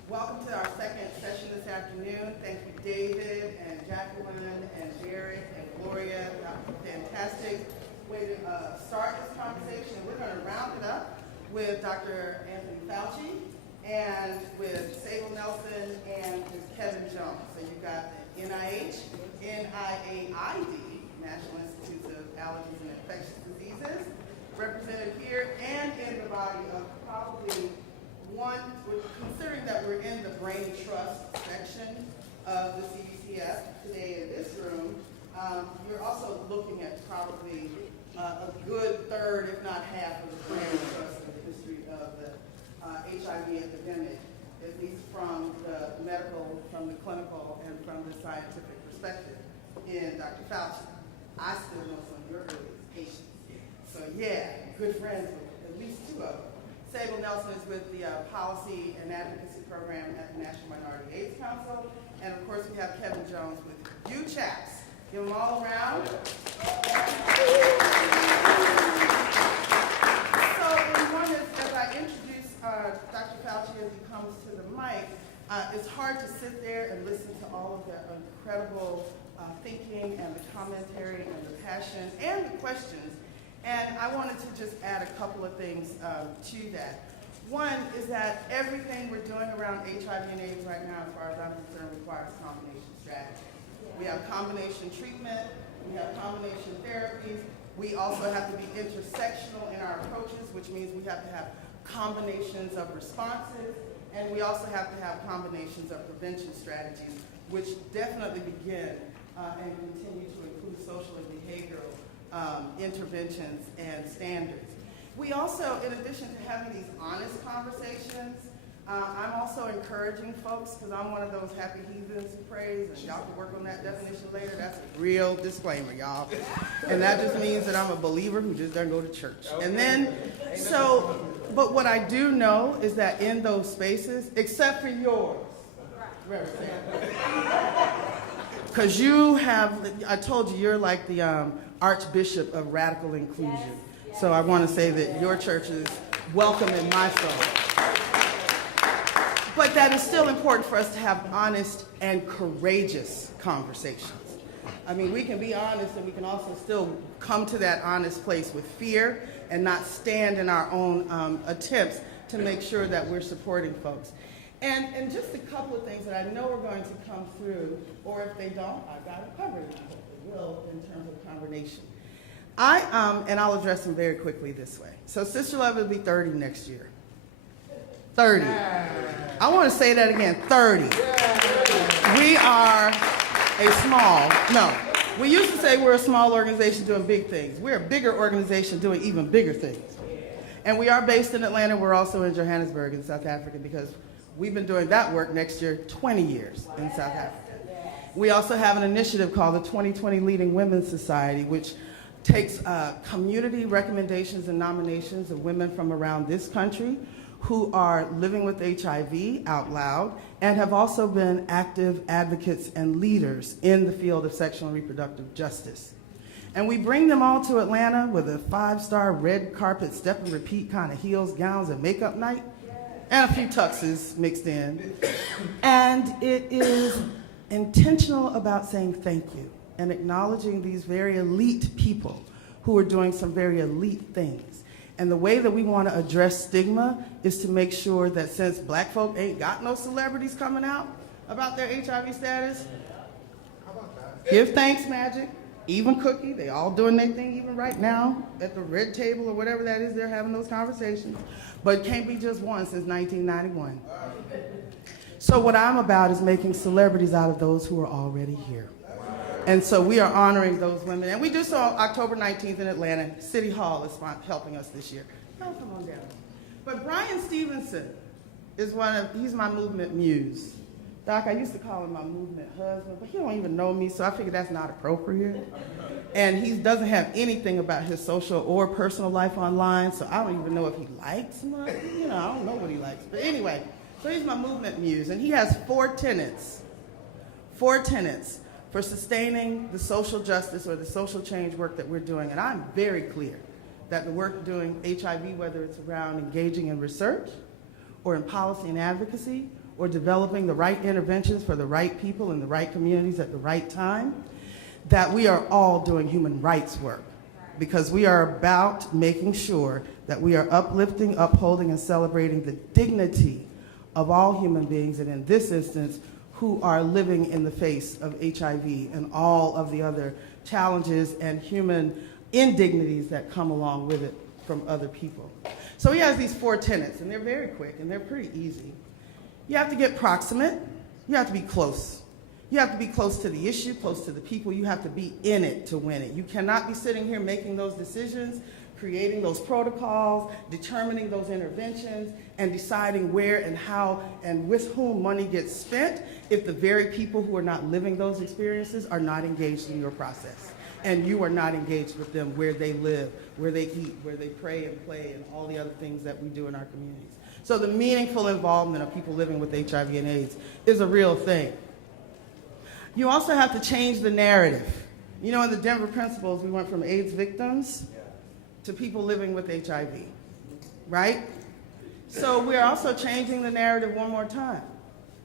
welcome to our second session this afternoon. Thank you, David and Jacqueline and Derek and Gloria. Fantastic way to start this conversation. We're going to round it up with Dr. Anthony Fauci and with Sable Nelson and with Kevin Jones. So you've got the NIH, NIAID, National Institutes of Allergies and Infectious Diseases, represented here and in the body of probably one, considering that we're in the brain trust section of the CBCF today in this room, you're also looking at probably a good third, if not half, of the brain trust in the history of the HIV epidemic, at least from the medical, from the clinical, and from the scientific perspective. In Dr. Fauci, I still know some of your earliest patients. So yeah, good friends with at least 2 of them. Sable Nelson is with the Policy and Advocacy Program at the National Minority AIDS Council. And of course, we have Kevin Jones with you chaps. Give them all around. So in one, as I introduce Dr. Fauci as he comes to the mic, it's hard to sit there and listen to all of the incredible thinking and the commentary and the passion and the questions. And I wanted to just add a couple of things to that. One is that everything we're doing around HIV and AIDS right now, as far as I'm concerned, requires combination strategy. We have combination treatment, we have combination therapies. We also have to be intersectional in our approaches, which means we have to have combinations of responses, and we also have to have combinations of prevention strategies, which definitely begin and continue to include social and behavioral interventions and standards. We also, in addition to having these honest conversations, I'm also encouraging folks, because I'm one of those happy heathens who prays, and y'all can work on that definition later. That's a real disclaimer, y'all. And that just means that I'm a believer who just doesn't go to church. And then, but what I do know is that in those spaces, except for yours, because you have, I told you, you're like the Archbishop of radical inclusion. So I want to say that your church is welcome in my soul. But that is still important for us to have honest and courageous conversations. I mean, we can be honest and we can also still come to that honest place with fear and not stand in our own attempts to make sure that we're supporting folks. And just a couple of things that I know are going to come through, or if they don't, I've got it covered. I hope they will in terms of combination. And I'll address them very quickly this way. So Sister Love will be 30 next year. 30. I want to say that again, 30. We are we used to say we're a small organization doing big things. We're a bigger organization doing even bigger things. And we are based in Atlanta. We're also in Johannesburg in South Africa because we've been doing that work next year 20 years in South Africa. We also have an initiative called the 2020 Leading Women's Society, which takes community recommendations and nominations of women from around this country who are living with HIV out loud and have also been active advocates and leaders in the field of sexual and reproductive justice. And we bring them all to Atlanta with a 5-star red carpet, step and repeat kind of heels, gowns, and makeup night, and a few tuxes mixed in. And it is intentional about saying thank you and acknowledging these very elite people who are doing some very elite things. And the way that we want to address stigma is to make sure that since black folk ain't got no celebrities coming out about their HIV status, give thanks, Magic, even Cookie, they all doing their thing even right now at the red table or whatever that is, they're having those conversations. But it can't be just one since 1991. So what I'm about is making celebrities out of those who are already here. And so we are honoring those women. And we do so on October 19th in Atlanta. City Hall is helping us this year. Come on down. But Brian Stevenson is he's my movement muse. Doc, I used to call him my movement husband, but he don't even know me, so I figured that's not appropriate. And he doesn't have anything about his social or personal life online, so I don't even know if he likes much. I don't know what he likes. But anyway, so he's my movement muse, and he has 4 tenets for sustaining the social justice or the social change work that we're doing. And I'm very clear that the work doing HIV, whether it's around engaging in research or in policy and advocacy or developing the right interventions for the right people in the right communities at the right time, that we are all doing human rights work because we are about making sure that we are uplifting, upholding, and celebrating the dignity of all human beings, and in this instance, who are living in the face of HIV and all of the other challenges and human indignities that come along with it from other people. So he has these 4 tenets, and they're very quick, and they're pretty easy. You have to get proximate. You have to be close. You have to be close to the issue, close to the people. You have to be in it to win it. You cannot be sitting here making those decisions, creating those protocols, determining those interventions, and deciding where and how and with whom money gets spent if the very people who are not living those experiences are not engaged in your process. And you are not engaged with them where they live, where they eat, where they pray and play, and all the other things that we do in our communities. So the meaningful involvement of people living with HIV and AIDS is a real thing. You also have to change the narrative. In the Denver Principles, we went from AIDS victims to people living with HIV, right? So we're also changing the narrative one more time.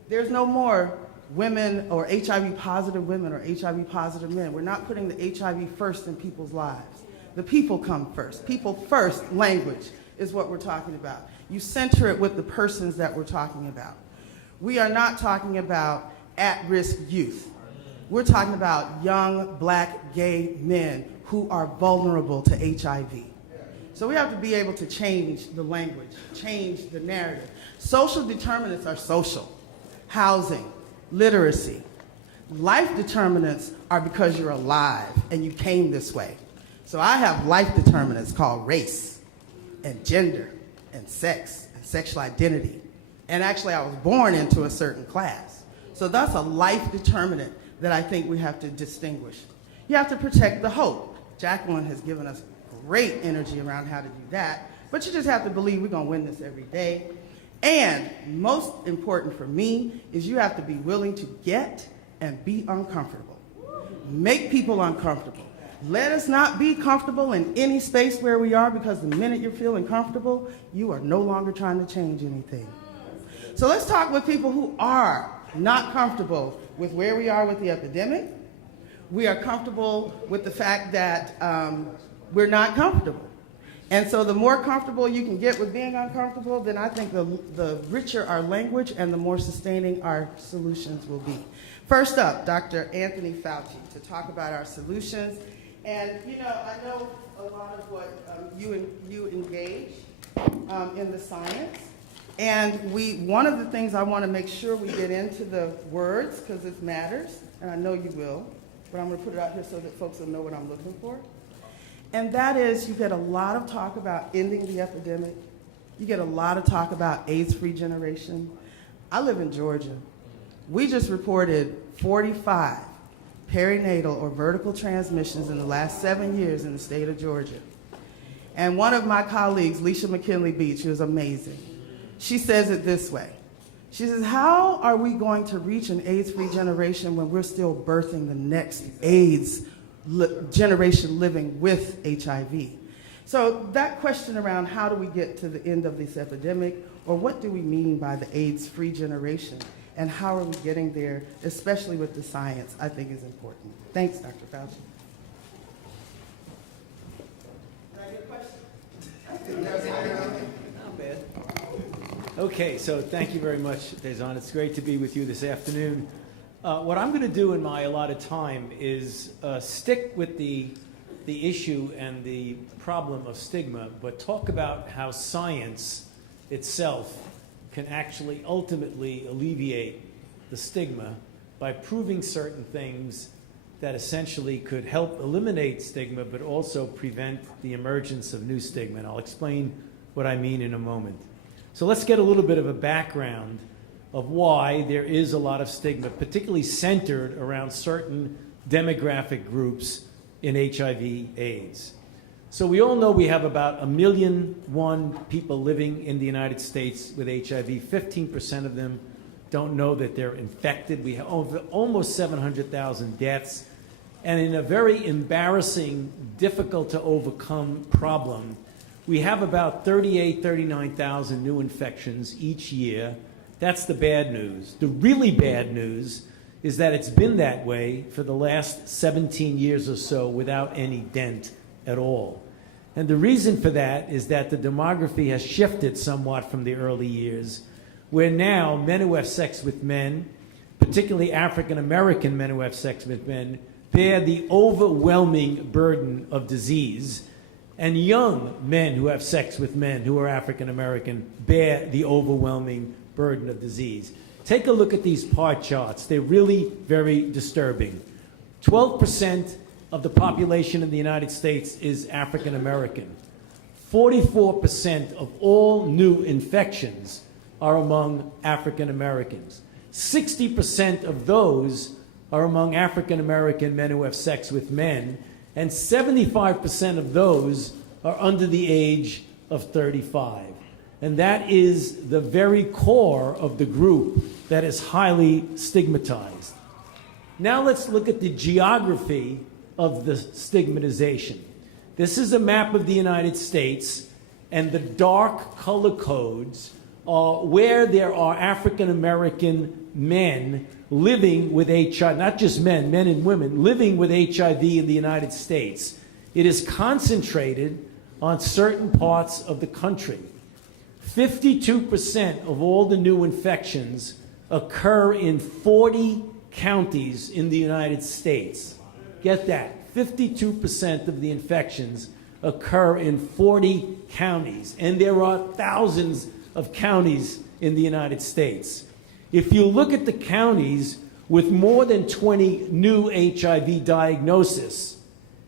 There's no more women or HIV positive women or HIV positive men. We're not putting the HIV first in people's lives. The people come first. People first language is what we're talking about. You center it with the persons that we're talking about. We are not talking about at-risk youth. We're talking about young, black, gay men who are vulnerable to HIV. So we have to be able to change the language, change the narrative. Social determinants are social. Housing, literacy. Life determinants are because you're alive and you came this way. So I have life determinants called race, and gender and sex and sexual identity. And actually, I was born into a certain class. So that's a life determinant that I think we have to distinguish. You have to protect the hope. Jacqueline has given us great energy around how to do that, but you just have to believe we're gonna win this every day. And most important for me is you have to be willing to get and be uncomfortable. Make people uncomfortable. Let us not be comfortable in any space where we are, because the minute you're feeling comfortable, you are no longer trying to change anything. So let's talk with people who are not comfortable with where we are with the epidemic. We are comfortable with the fact that we're not comfortable. And so the more comfortable you can get with being uncomfortable, then I think the richer our language and the more sustaining our solutions will be. First up, Dr. Anthony Fauci to talk about our solutions. And I know a lot of what you engage in the science. And one of the things I want to make sure we get into the words, because it matters, and I know you will, but I'm going to put it out here so that folks will know what I'm looking for. And that is, you get a lot of talk about ending the epidemic. You get a lot of talk about AIDS-free generation. I live in Georgia. We just reported 45 perinatal or vertical transmissions in the last 7 years in the state of Georgia. And one of my colleagues, Leisha McKinley Beach, who is amazing, she says it this way. She says, how are we going to reach an AIDS-free generation when we're still birthing the next AIDS generation living with HIV? So that question around how do we get to the end of this epidemic, or what do we mean by the AIDS-free generation, and how are we getting there, especially with the science, I think is important. Thanks, Dr. Fauci. Did I get a question? Not bad. Okay, so thank you very much, Faison. It's great to be with you this afternoon. What I'm going to do in my allotted time is stick with the issue and the problem of stigma, but talk about how science itself can actually ultimately alleviate the stigma by proving certain things that essentially could help eliminate stigma, but also prevent the emergence of new stigma. And I'll explain what I mean in a moment. So let's get a little bit of a background of why there is a lot of stigma, particularly centered around certain demographic groups in HIV/AIDS. So we all know we have about 1.1 million people living in the United States with HIV. 15% of them don't know that they're infected. We have almost 700,000 deaths. And in a very embarrassing, difficult to overcome problem, we have about 39,000 new infections each year. That's the bad news. The really bad news is that it's been that way for the last 17 years or so without any dent at all. And the reason for that is that the demography has shifted somewhat from the early years, where now men who have sex with men, particularly African American men who have sex with men, bear the overwhelming burden of disease, and young men who have sex with men who are African American bear the overwhelming burden of disease. Take a look at these pie charts. They're really very disturbing. 12% of the population in the United States is African American. 44% of all new infections are among African Americans. 60% of those are among African American men who have sex with men, and 75% of those are under the age of 35. And that is the very core of the group that is highly stigmatized. Now let's look at the geography of the stigmatization. This is a map of the United States, and the dark color codes are where there are African American men living with HIV, not just men and women, living with HIV in the United States. It is concentrated on certain parts of the country. 52% of all the new infections occur in 40 counties in the United States. Get that, 52% of the infections occur in 40 counties, and there are thousands of counties in the United States. If you look at the counties with more than 20 new HIV diagnoses,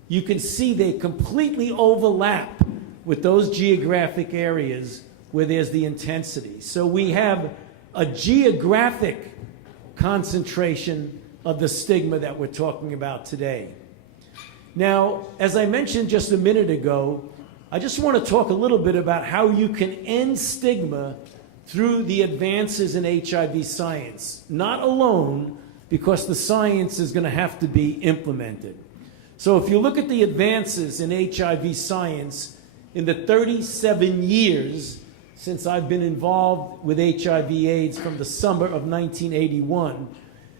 you can see they completely overlap with those geographic areas where there's the intensity. So we have a geographic concentration of the stigma that we're talking about today. Now, as I mentioned just a minute ago, I just want to talk a little bit about how you can end stigma through the advances in HIV science. Not alone, because the science is going to have to be implemented. So if you look at the advances in HIV science in the 37 years since I've been involved with HIV/AIDS from the summer of 1981,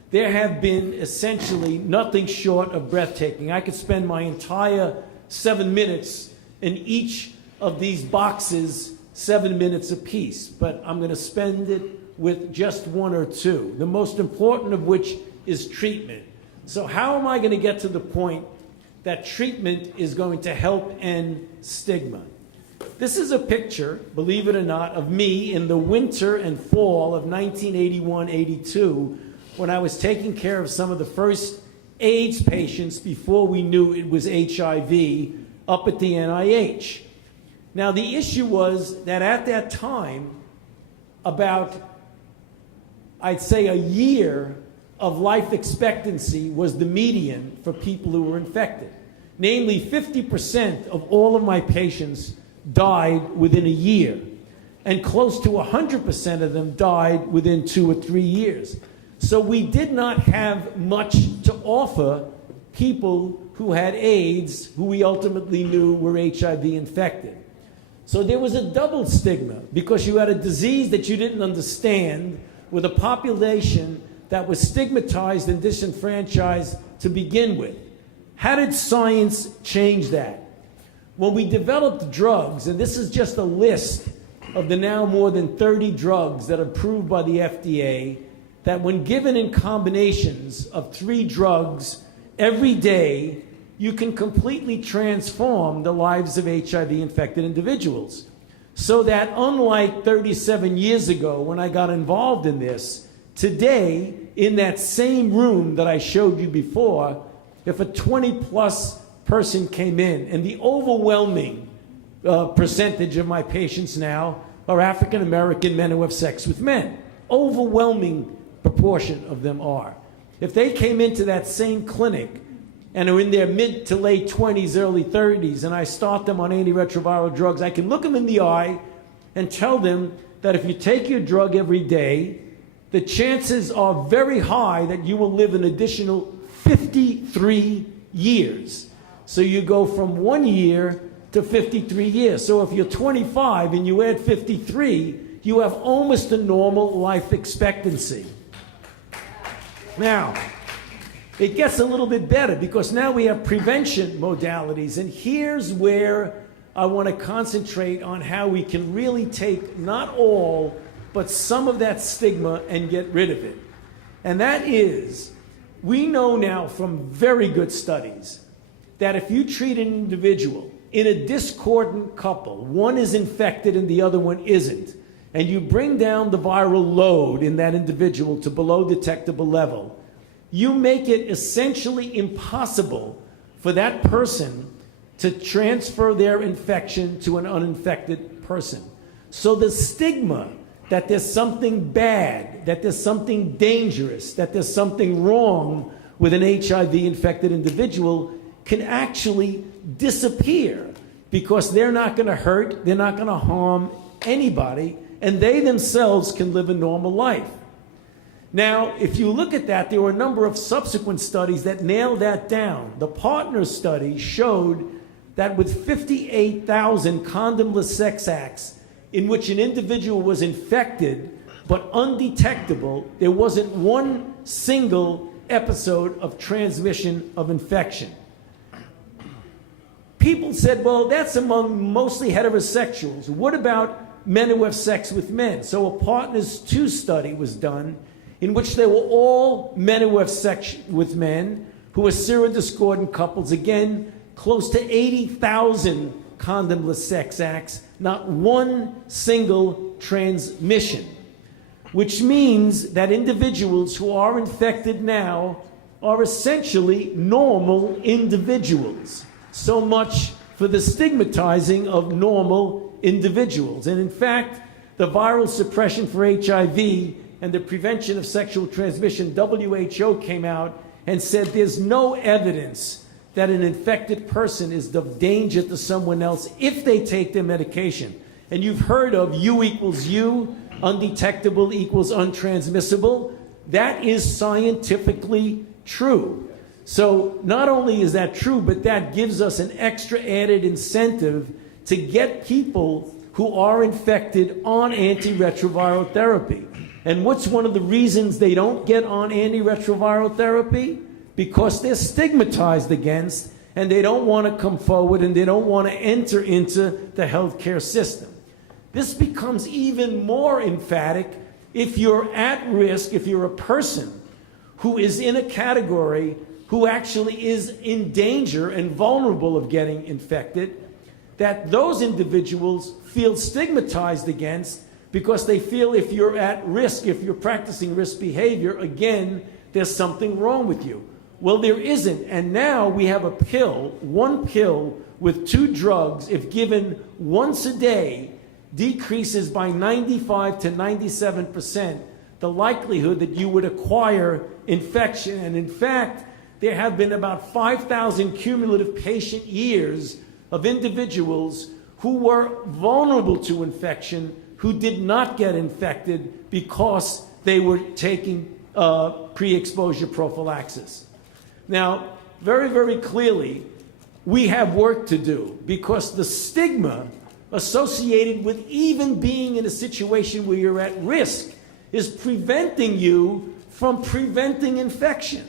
there have been essentially nothing short of breathtaking. I could spend my entire 7 minutes in each of these boxes, 7 minutes apiece, but I'm going to spend it with just one or two, the most important of which is treatment. So how am I going to get to the point that treatment is going to help end stigma? This is a picture, believe it or not, of me in the winter and fall of 1981-82 when I was taking care of some of the first AIDS patients before we knew it was HIV up at the NIH. Now, the issue was that at that time, about, I'd say, a year of life expectancy was the median for people who were infected. Namely, 50% of all of my patients died within a year, and close to 100% of them died within 2 or 3 years. So we did not have much to offer people who had AIDS, who we ultimately knew were HIV infected. So there was a double stigma, because you had a disease that you didn't understand with a population that was stigmatized and disenfranchised to begin with. How did science change that? When we developed drugs, and this is just a list of the now more than 30 drugs that are approved by the FDA, that when given in combinations of 3 drugs every day, you can completely transform the lives of HIV-infected individuals. So that unlike 37 years ago when I got involved in this, today, in that same room that I showed you before, if a 20-plus person came in, and the overwhelming percentage of my patients now are African-American men who have sex with men. Overwhelming proportion of them are. If they came into that same clinic and are in their mid to late 20s, early 30s, and I start them on antiretroviral drugs, I can look them in the eye and tell them that if you take your drug every day, the chances are very high that you will live an additional 53 years. So you go from 1 year to 53 years. So if you're 25 and you add 53, you have almost a normal life expectancy. Now, it gets a little bit better because now we have prevention modalities, and here's where I want to concentrate on how we can really take not all, but some of that stigma and get rid of it. And that is, we know now from very good studies that if you treat an individual in a discordant couple, one is infected and the other one isn't, and you bring down the viral load in that individual to below detectable level, you make it essentially impossible for that person to transfer their infection to an uninfected person. So the stigma that there's something bad, that there's something dangerous, that there's something wrong with an HIV-infected individual can actually disappear because they're not going to hurt, they're not going to harm anybody, and they themselves can live a normal life. Now, if you look at that, there were a number of subsequent studies that nailed that down. The Partner study showed that with 58,000 condomless sex acts in which an individual was infected but undetectable, there wasn't one single episode of transmission of infection. People said, well, that's among mostly heterosexuals. What about men who have sex with men? So a Partners 2 study was done in which they were all men who have sex with men, who are serodiscordant couples. Again, close to 80,000 condomless sex acts, not one single transmission, which means that individuals who are infected now are essentially normal individuals. So much for the stigmatizing of normal individuals. And in fact, the viral suppression for HIV and the prevention of sexual transmission, WHO came out and said there's no evidence that an infected person is of danger to someone else if they take their medication. And you've heard of U equals U, undetectable equals untransmissible. That is scientifically true. So not only is that true, but that gives us an extra added incentive to get people who are infected on antiretroviral therapy. And what's one of the reasons they don't get on antiretroviral therapy? Because they're stigmatized against, and they don't want to come forward, and they don't want to enter into the healthcare system. This becomes even more emphatic if you're at risk, if you're a person who is in a category who actually is in danger and vulnerable of getting infected, that those individuals feel stigmatized against because they feel if you're at risk, if you're practicing risk behavior, again, there's something wrong with you. Well, there isn't. And now we have a pill, one pill with 2 drugs, if given once a day, decreases by 95 to 97% the likelihood that you would acquire infection. And in fact, there have been about 5,000 cumulative patient years of individuals who were vulnerable to infection who did not get infected because they were taking pre-exposure prophylaxis. Now, very, very clearly, we have work to do because the stigma associated with even being in a situation where you're at risk is preventing you from preventing infection,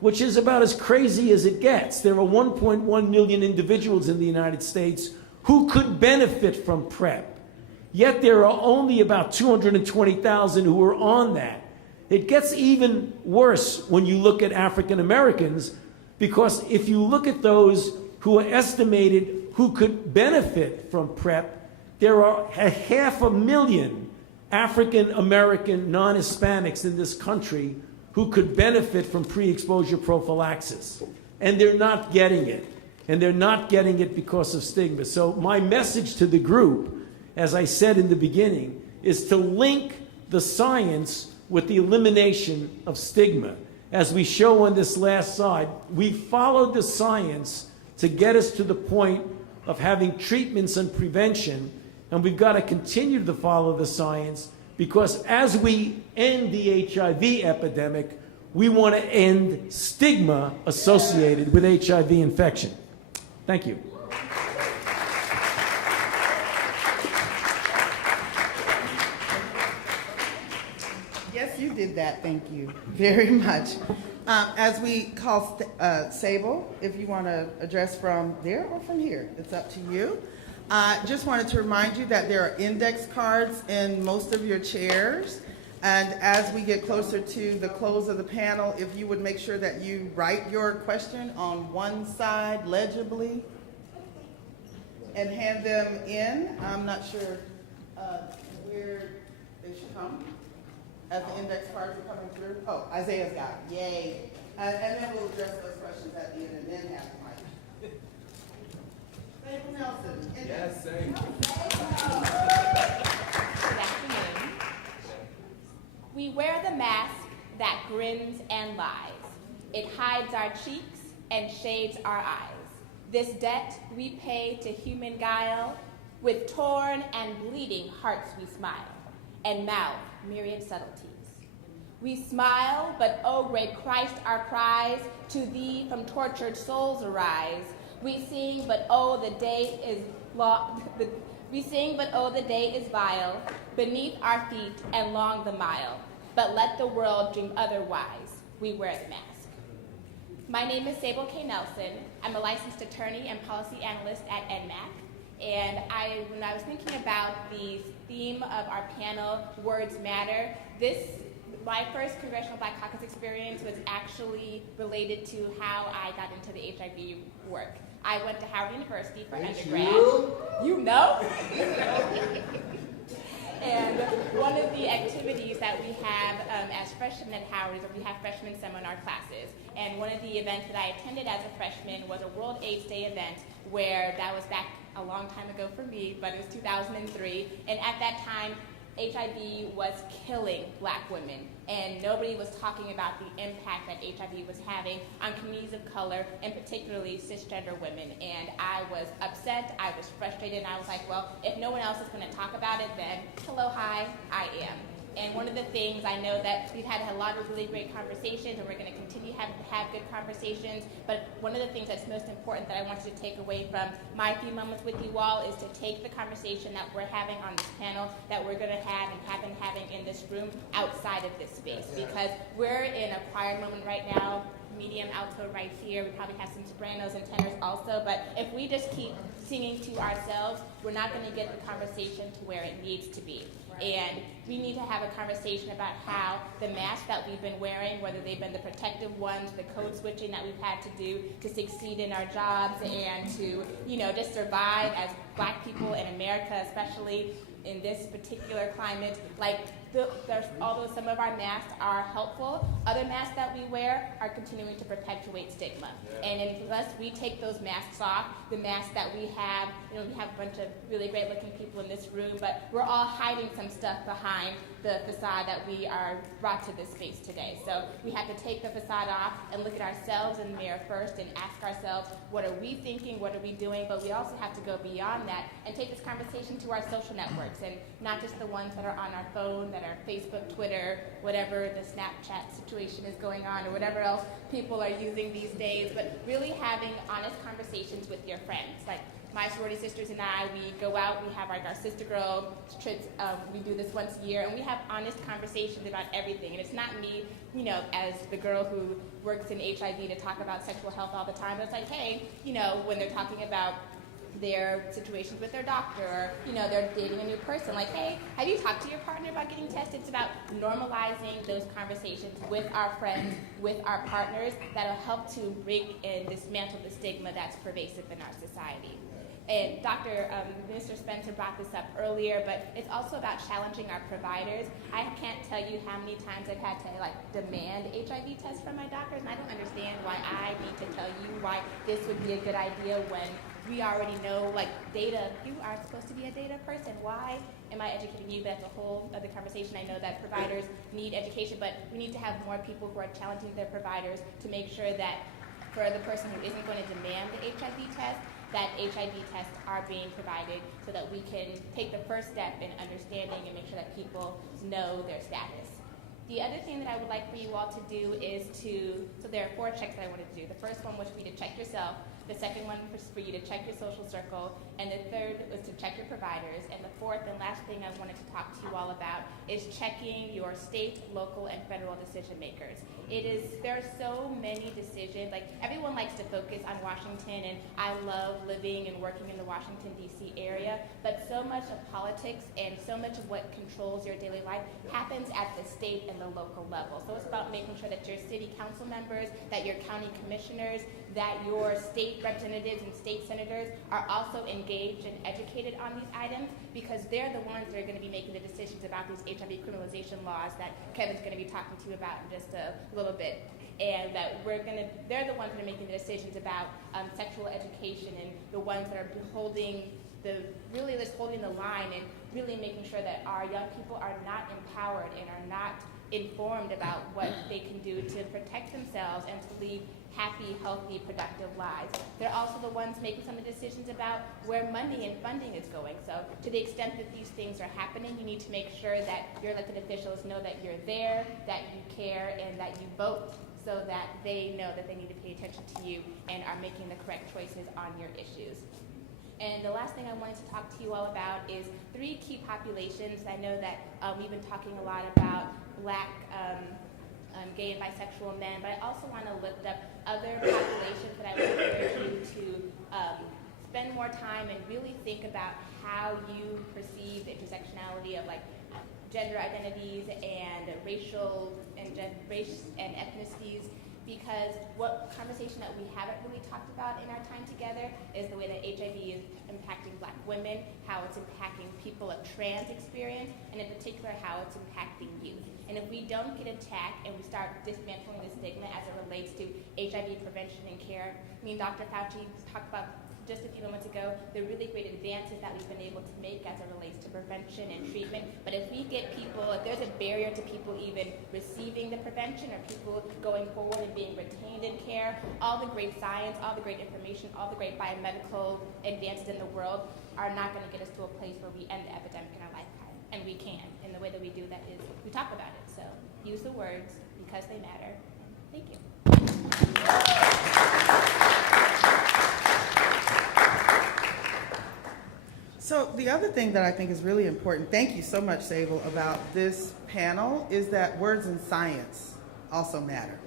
which is about as crazy as it gets. There are 1.1 million individuals in the United States who could benefit from PrEP. Yet there are only about 220,000 who are on that. It gets even worse when you look at African Americans, because if you look at those who are estimated who could benefit from PrEP, there are 500,000 African American non-Hispanics in this country who could benefit from pre-exposure prophylaxis. And they're not getting it. And they're not getting it because of stigma. So my message to the group, as I said in the beginning, is to link the science with the elimination of stigma. As we show on this last slide, we followed the science to get us to the point of having treatments and prevention, and we've got to continue to follow the science, because as we end the HIV epidemic, we want to end stigma associated with HIV infection. Thank you. Yes, you did that. Thank you very much. As we call Sable, if you want to address from there or from here, it's up to you. Just wanted to remind you that there are index cards in most of your chairs. And as we get closer to the close of the panel, if you would make sure that you write your question on one side legibly and hand them in. I'm not sure where they should come. As the index cards are coming through. Oh, Isaiah's got it. Yay. And then we'll address those questions at the end and then have the mic. Sable Nelson. Yes, same. Good afternoon. We wear the mask that grins and lies. It hides our cheeks and shades our eyes. This debt we pay to human guile. With torn and bleeding hearts we smile, and mouth myriad subtleties. We smile, but oh great Christ, our cries to thee from tortured souls arise. We sing, but oh the day is the day is vile, beneath our feet and long the mile. But let the world dream otherwise. We wear the mask. My name is Sable K. Nelson. I'm a licensed attorney and policy analyst at NMAC. And when I was thinking about the theme of our panel, Words Matter, my first Congressional Black Caucus experience was actually related to how I got into the HIV work. I went to Howard University for undergrad. You know? And one of the activities that we have as freshmen at Howard is that we have freshman seminar classes. And one of the events that I attended as a freshman was a World AIDS Day event where that was back a long time ago for me, but it was 2003. And at that time, HIV was killing Black women, and nobody was talking about the impact that HIV was having on communities of color, and particularly cisgender women. And I was upset, I was frustrated, and I was like, well, if no one else is going to talk about it, then hello, hi, I am. And one of the things, I know that we've had a lot of really great conversations, and we're going to continue to have good conversations, but one of the things that's most important that I want you to take away from my few moments with you all is to take the conversation that we're having on this panel, that we're going to have and have been having in this room outside of this space. Because we're in a choir moment right now, medium alto right here. We probably have some sopranos and tenors also, but if we just keep singing to ourselves, we're not going to get the conversation to where it needs to be. And we need to have a conversation about how the masks that we've been wearing, whether they've been the protective ones, the code switching that we've had to do to succeed in our jobs and to, just survive as Black people in America, especially in this particular climate. Although some of our masks are helpful, other masks that we wear are continuing to perpetuate stigma. And unless we take those masks off, the masks that we have a bunch of really great looking people in this room, but we're all hiding some stuff behind the facade that we are brought to this space today. So we have to take the facade off and look at ourselves in the mirror first and ask ourselves, what are we thinking, what are we doing? But we also have to go beyond that and take this conversation to our social networks, and not just the ones that are on our phone, that are Facebook, Twitter, whatever the Snapchat situation is going on, or whatever else people are using these days, but really having honest conversations with your friends. Like my sorority sisters and I, we go out, we have our sister girl trips, we do this once a year, and we have honest conversations about everything. And it's not me, as the girl who works in HIV to talk about sexual health all the time, but it's like, hey, when they're talking about their situations with their doctor, or they're dating a new person, like, hey, have you talked to your partner about getting tested? It's about normalizing those conversations with our friends, with our partners, that'll help to break and dismantle the stigma that's pervasive in our society. And Minister Spencer brought this up earlier, but it's also about challenging our providers. I can't tell you how many times I've had to demand HIV tests from my doctors, and I don't understand why I need to tell you why this would be a good idea when we already know, data, you are supposed to be a data person. Why am I educating you? That's a whole other conversation. I know that providers need education, but we need to have more people who are challenging their providers to make sure that for the person who isn't going to demand the HIV test, that HIV tests are being provided so that we can take the first step in understanding and make sure that people know their status. The other thing that I would like for you all to do is so there are 4 checks that I wanted to do. The first one was for you to check yourself. The second one was for you to check your social circle. And the third was to check your providers. And the fourth and last thing I wanted to talk to you all about is checking your state, local, and federal decision makers. There are so many decisions. Everyone likes to focus on Washington, and I love living and working in the Washington, D.C. area, but so much of politics and so much of what controls your daily life happens at the state and the local level. So it's about making sure that your city council members, that your county commissioners, that your state representatives and state senators are also engaged and educated on these items, because they're the ones that are going to be making the decisions about these HIV criminalization laws that Kevin's going to be talking to you about in just a little bit. And that they're the ones that are making the decisions about sexual education, and the ones that are holding the line and really making sure that our young people are not empowered and are not informed about what they can do to protect themselves and to lead happy, healthy, productive lives. They're also the ones making some of the decisions about where money and funding is going. So to the extent that these things are happening, you need to make sure that your elected officials know that you're there, that you care, and that you vote, so that they know that they need to pay attention to you and are making the correct choices on your issues. And the last thing I wanted to talk to you all about is 3 key populations. I know that we've been talking a lot about Black, gay and bisexual men, but I also want to lift up other populations that I would encourage you to spend more time and really think about how you perceive the intersectionality of gender identities and race and ethnicities, because what conversation that we haven't really talked about in our time together is the way that HIV is impacting Black women, how it's impacting people of trans experience, and in particular how it's impacting youth. And if we don't get attacked and we start dismantling the stigma as it relates to HIV prevention and care, I mean, Dr. Fauci talked about just a few moments ago the really great advances that we've been able to make as it relates to prevention and treatment. But if we get people, if there's a barrier to people even receiving the prevention or people going forward and being retained in care, all the great science, all the great information, all the great biomedical advances in the world are not going to get us to a place where we end the epidemic in our lifetime. And we can. And the way that we do that is we talk about it. So use the words because they matter. Thank you. So the other thing that I think is really important, thank you so much, Sable, about this panel is that words and science also matter,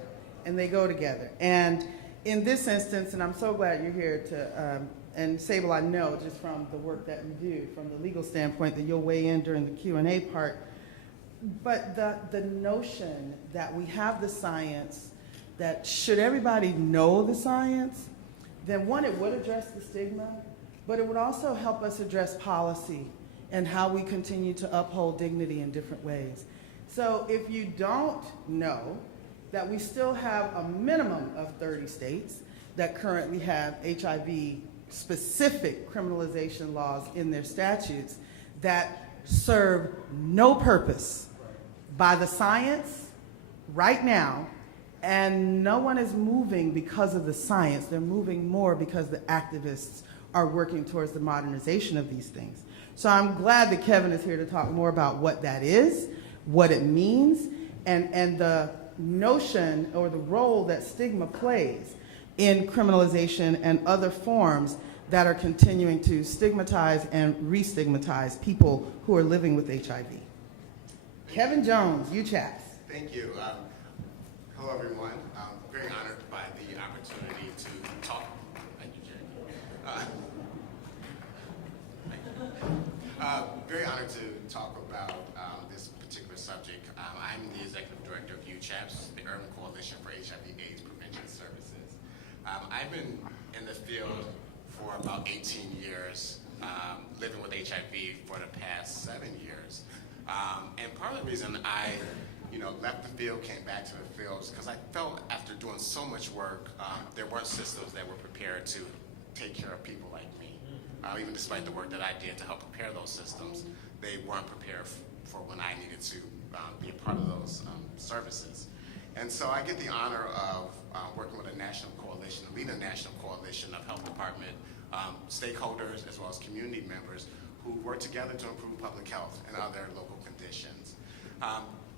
and they go together. And in this instance, and I'm so glad you're here to, and Sable, I know just from the work that you do, from the legal standpoint, that you'll weigh in during the Q&A part, but the notion that we have the science, that should everybody know the science, then one, it would address the stigma, but it would also help us address policy and how we continue to uphold dignity in different ways. So if you don't know that we still have a minimum of 30 states that currently have HIV-specific criminalization laws in their statutes that serve no purpose by the science right now, and no one is moving because of the science. They're moving more because the activists are working towards the modernization of these things. So I'm glad that Kevin is here to talk more about what that is, what it means, and the notion or the role that stigma plays in criminalization and other forms that are continuing to stigmatize and re-stigmatize people who are living with HIV. Kevin Jones, UCHAPS. Thank you. Hello, everyone. I'm very honored by the opportunity to talk. Thank you, Jerry. Very honored to talk about this particular subject. I'm the executive director of UCHAPS, the Urban Coalition for HIV/AIDS Prevention Services. I've been in the field for about 18 years, living with HIV for the past 7 years. And part of the reason I left the field, came back to the field, because I felt after doing so much work, there weren't systems that were prepared to take care of people like me. Even despite the work that I did to help prepare those systems, they weren't prepared for when I needed to be a part of those services. And so I get the honor of working with a national coalition, leading a national coalition of health department stakeholders as well as community members who work together to improve public health and other local conditions.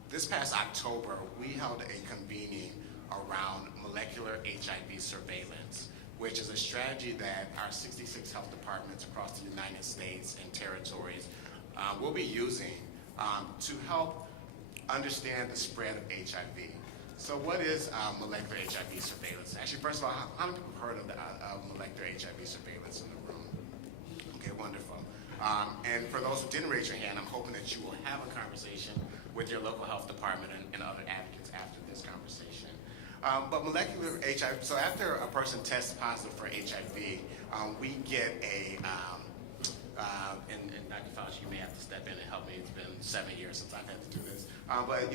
This past October, we held a convening around molecular HIV surveillance, which is a strategy that our 66 health departments across the United States and territories will be using to help understand the spread of HIV. So what is molecular HIV surveillance? Actually, first of all, how many people have heard of molecular HIV surveillance in the room? Okay, wonderful. And for those who didn't raise your hand, I'm hoping that you will have a conversation with your local health department and other advocates after this conversation. But molecular HIV, so after a person tests positive for HIV, we get a, and Dr. Fauci, you may have to step in and help me. It's been 7 years since I've had to do this. But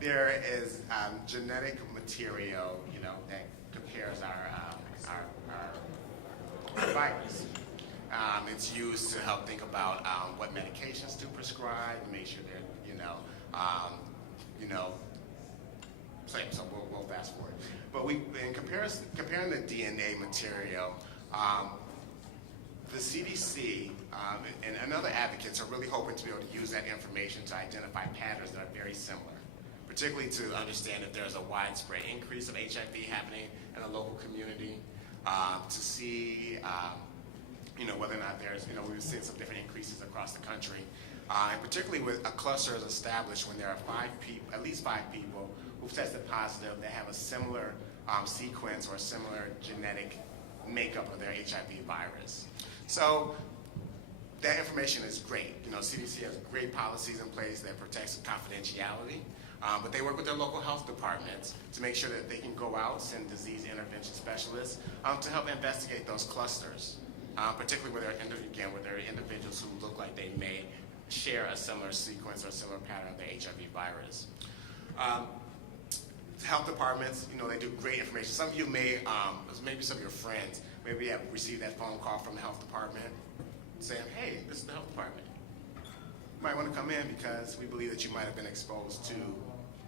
there is genetic material, that compares our virus. It's used to help think about what medications to prescribe, make sure they're, so we'll fast forward. But in comparing the DNA material, the CDC and other advocates are really hoping to be able to use that information to identify patterns that are very similar, particularly to understand if there's a widespread increase of HIV happening in a local community, to see whether or not there's, we've seen some different increases across the country. And particularly with a cluster is established when there are at least five people who've tested positive that have a similar sequence or a similar genetic makeup of their HIV virus. So that information is great. CDC has great policies in place that protects confidentiality. But they work with their local health departments to make sure that they can go out, send disease intervention specialists to help investigate those clusters, particularly where there are individuals who look like they may share a similar sequence or similar pattern of the HIV virus. Health departments, they do great information. Some of you may, maybe some of your friends, maybe have received that phone call from the health department saying, hey, this is the health department. You might want to come in because we believe that you might have been exposed to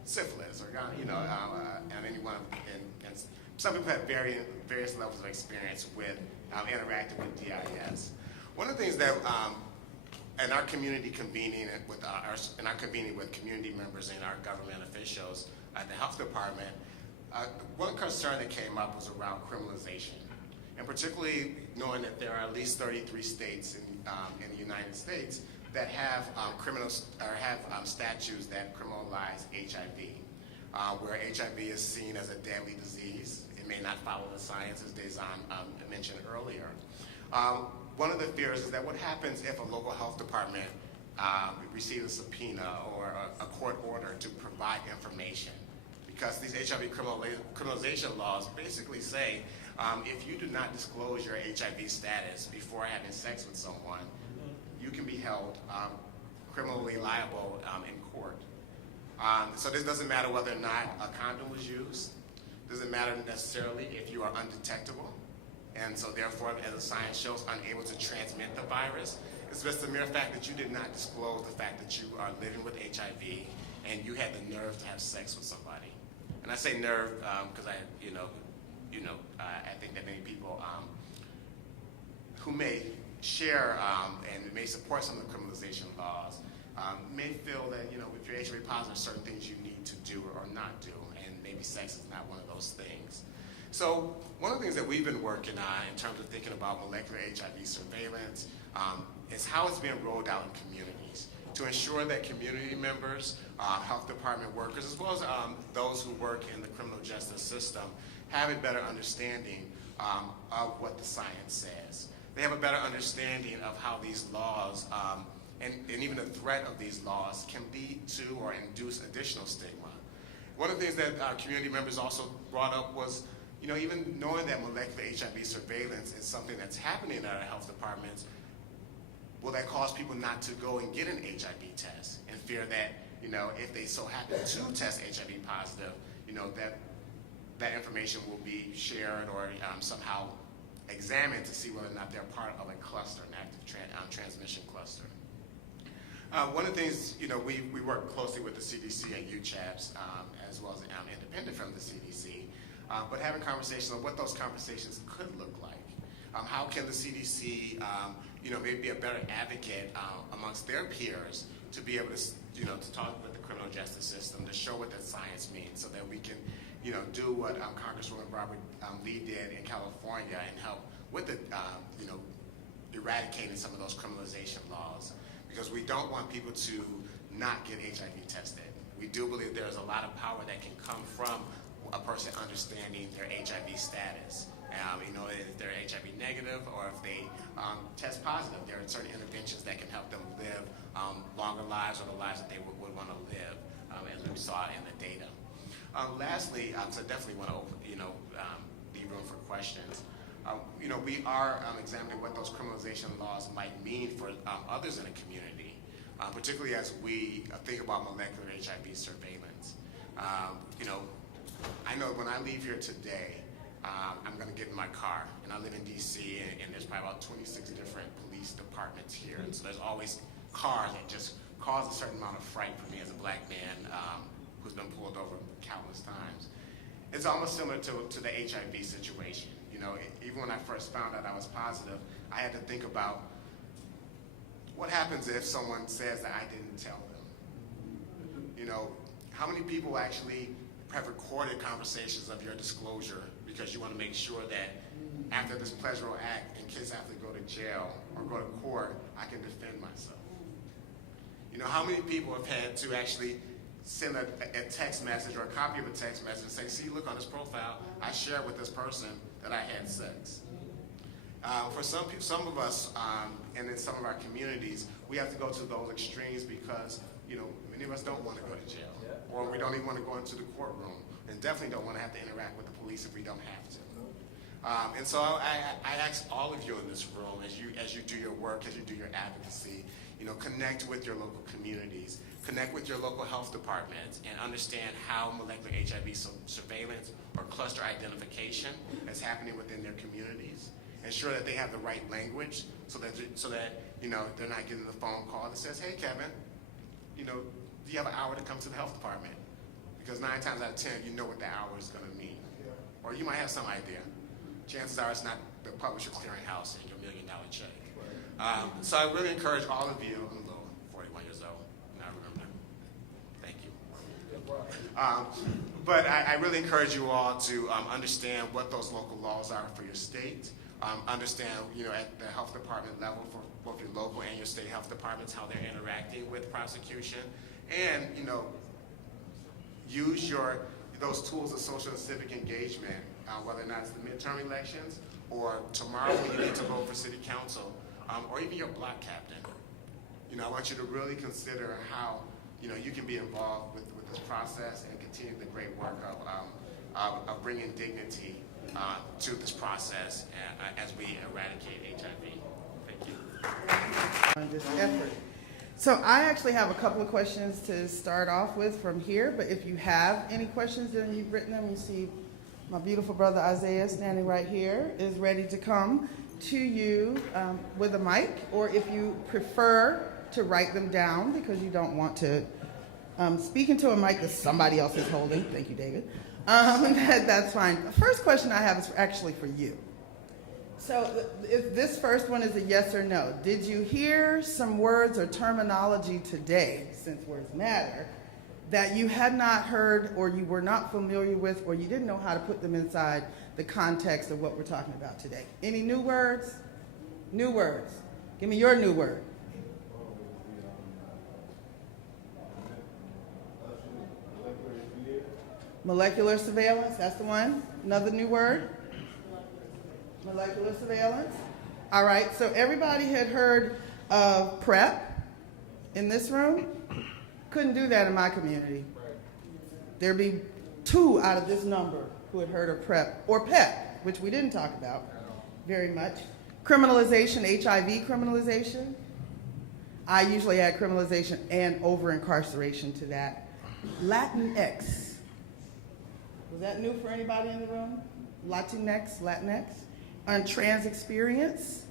syphilis or, and anyone, and some people have various levels of experience with interacting with DIS. One of the things that in our community convening with with community members and our government officials at the health department, one concern that came up was around criminalization, and particularly knowing that there are at least 33 states in the United States that have statutes that criminalize HIV, where HIV is seen as a deadly disease. It may not follow the science, as Dezon mentioned earlier. One of the fears is that what happens if a local health department receives a subpoena or a court order to provide information? Because these HIV criminalization laws basically say if you do not disclose your HIV status before having sex with someone, you can be held criminally liable in court. So this doesn't matter whether or not a condom was used. Doesn't matter necessarily if you are undetectable, and so therefore, as the science shows, unable to transmit the virus. It's just the mere fact that you did not disclose the fact that you are living with HIV and you had the nerve to have sex with somebody. And I say nerve because I think that many people who may share and may support some of the criminalization laws may feel that if you're HIV positive, certain things you need to do or not do, and maybe sex is not one of those things. So one of the things that we've been working on in terms of thinking about molecular HIV surveillance is how it's being rolled out in communities to ensure that community members, health department workers, as well as those who work in the criminal justice system have a better understanding of what the science says. They have a better understanding of how these laws and even the threat of these laws can lead to or induce additional stigma. One of the things that our community members also brought up was, even knowing that molecular HIV surveillance is something that's happening at our health departments, will that cause people not to go and get an HIV test and fear that, if they so happen to test HIV positive, that information will be shared or somehow examined to see whether or not they're part of a cluster, an active transmission cluster. One of the things, we work closely with the CDC and UCHAPS, as well as independent from the CDC, but having conversations on what those conversations could look like. How can the CDC, maybe be a better advocate amongst their peers to be able to, to talk with the criminal justice system, to show what that science means, so that we can, do what Congresswoman Barbara Lee did in California and help with the, eradicating some of those criminalization laws. Because we don't want people to not get HIV tested. We do believe there's a lot of power that can come from a person understanding their HIV status. If they're HIV negative or if they test positive, there are certain interventions that can help them live longer lives or the lives that they would want to live, as we saw in the data. Lastly, so definitely want to leave room for questions. We are examining what those criminalization laws might mean for others in the community, particularly as we think about molecular HIV surveillance. I know when I leave here today, I'm going to get in my car, and I live in D.C., and there's probably about 26 different police departments here, and so there's always cars that just cause a certain amount of fright for me as a black man who's been pulled over countless times. It's almost similar to the HIV situation. Even when I first found out I was positive, I had to think about what happens if someone says that I didn't tell them. How many people actually have recorded conversations of your disclosure because you want to make sure that after this pleasurable act, in case I have to go to jail or go to court, I can defend myself. How many people have had to actually send a text message or a copy of a text message and say, see, look on this profile, I shared with this person that I had sex. For some of us, and in some of our communities, we have to go to those extremes because, many of us don't want to go to jail. or we don't even want to go into the courtroom, and definitely don't want to have to interact with the police if we don't have to. And so I ask all of you in this room, as you do your work, as you do your advocacy, connect with your local communities, connect with your local health departments, and understand how molecular HIV surveillance or cluster identification is happening within their communities. Ensure that they have the right language so that they're not getting the phone call that says, "Hey, Kevin, do you have an hour to come to the health department?" Because 9 times out of 10, you know what the hour is going to mean, or you might have some idea. Chances are it's not the Publishers Clearinghouse and your $1 million check. So I really encourage all of you. I'm a little 41 years old. Now I remember that. Thank you. But I really encourage you all to understand what those local laws are for your state. Understand, at the health department level for both your local and your state health departments, how they're interacting with prosecution, and use those tools of social and civic engagement, whether or not it's the midterm elections or tomorrow when you need to vote for city council, or even your block captain. I want you to really consider how you can be involved with this process and continue the great work of bringing dignity to this process as we eradicate HIV. Thank you. On this effort. So I actually have a couple of questions to start off with from here, but if you have any questions and you've written them, you see my beautiful brother Isaiah standing right here is ready to come to you with a mic, or if you prefer to write them down because you don't want to speak into a mic that somebody else is holding. Thank you, David. That's fine. The first question I have is actually for you. So if this first one is a yes or no. Did you hear some words or terminology today, since words matter, that you had not heard or you were not familiar with or you didn't know how to put them inside the context of what we're talking about today? Any new words? New words. Give me your new word. Molecular surveillance, that's the one. Another new word? Molecular surveillance. All right, so everybody had heard of PrEP in this room. Couldn't do that in my community. There'd be 2 out of this number who had heard of PrEP or PEP, which we didn't talk about very much. Criminalization, HIV criminalization. I usually add criminalization and over-incarceration to that. Latinx. Was that new for anybody in the room? Latinx. And trans experience,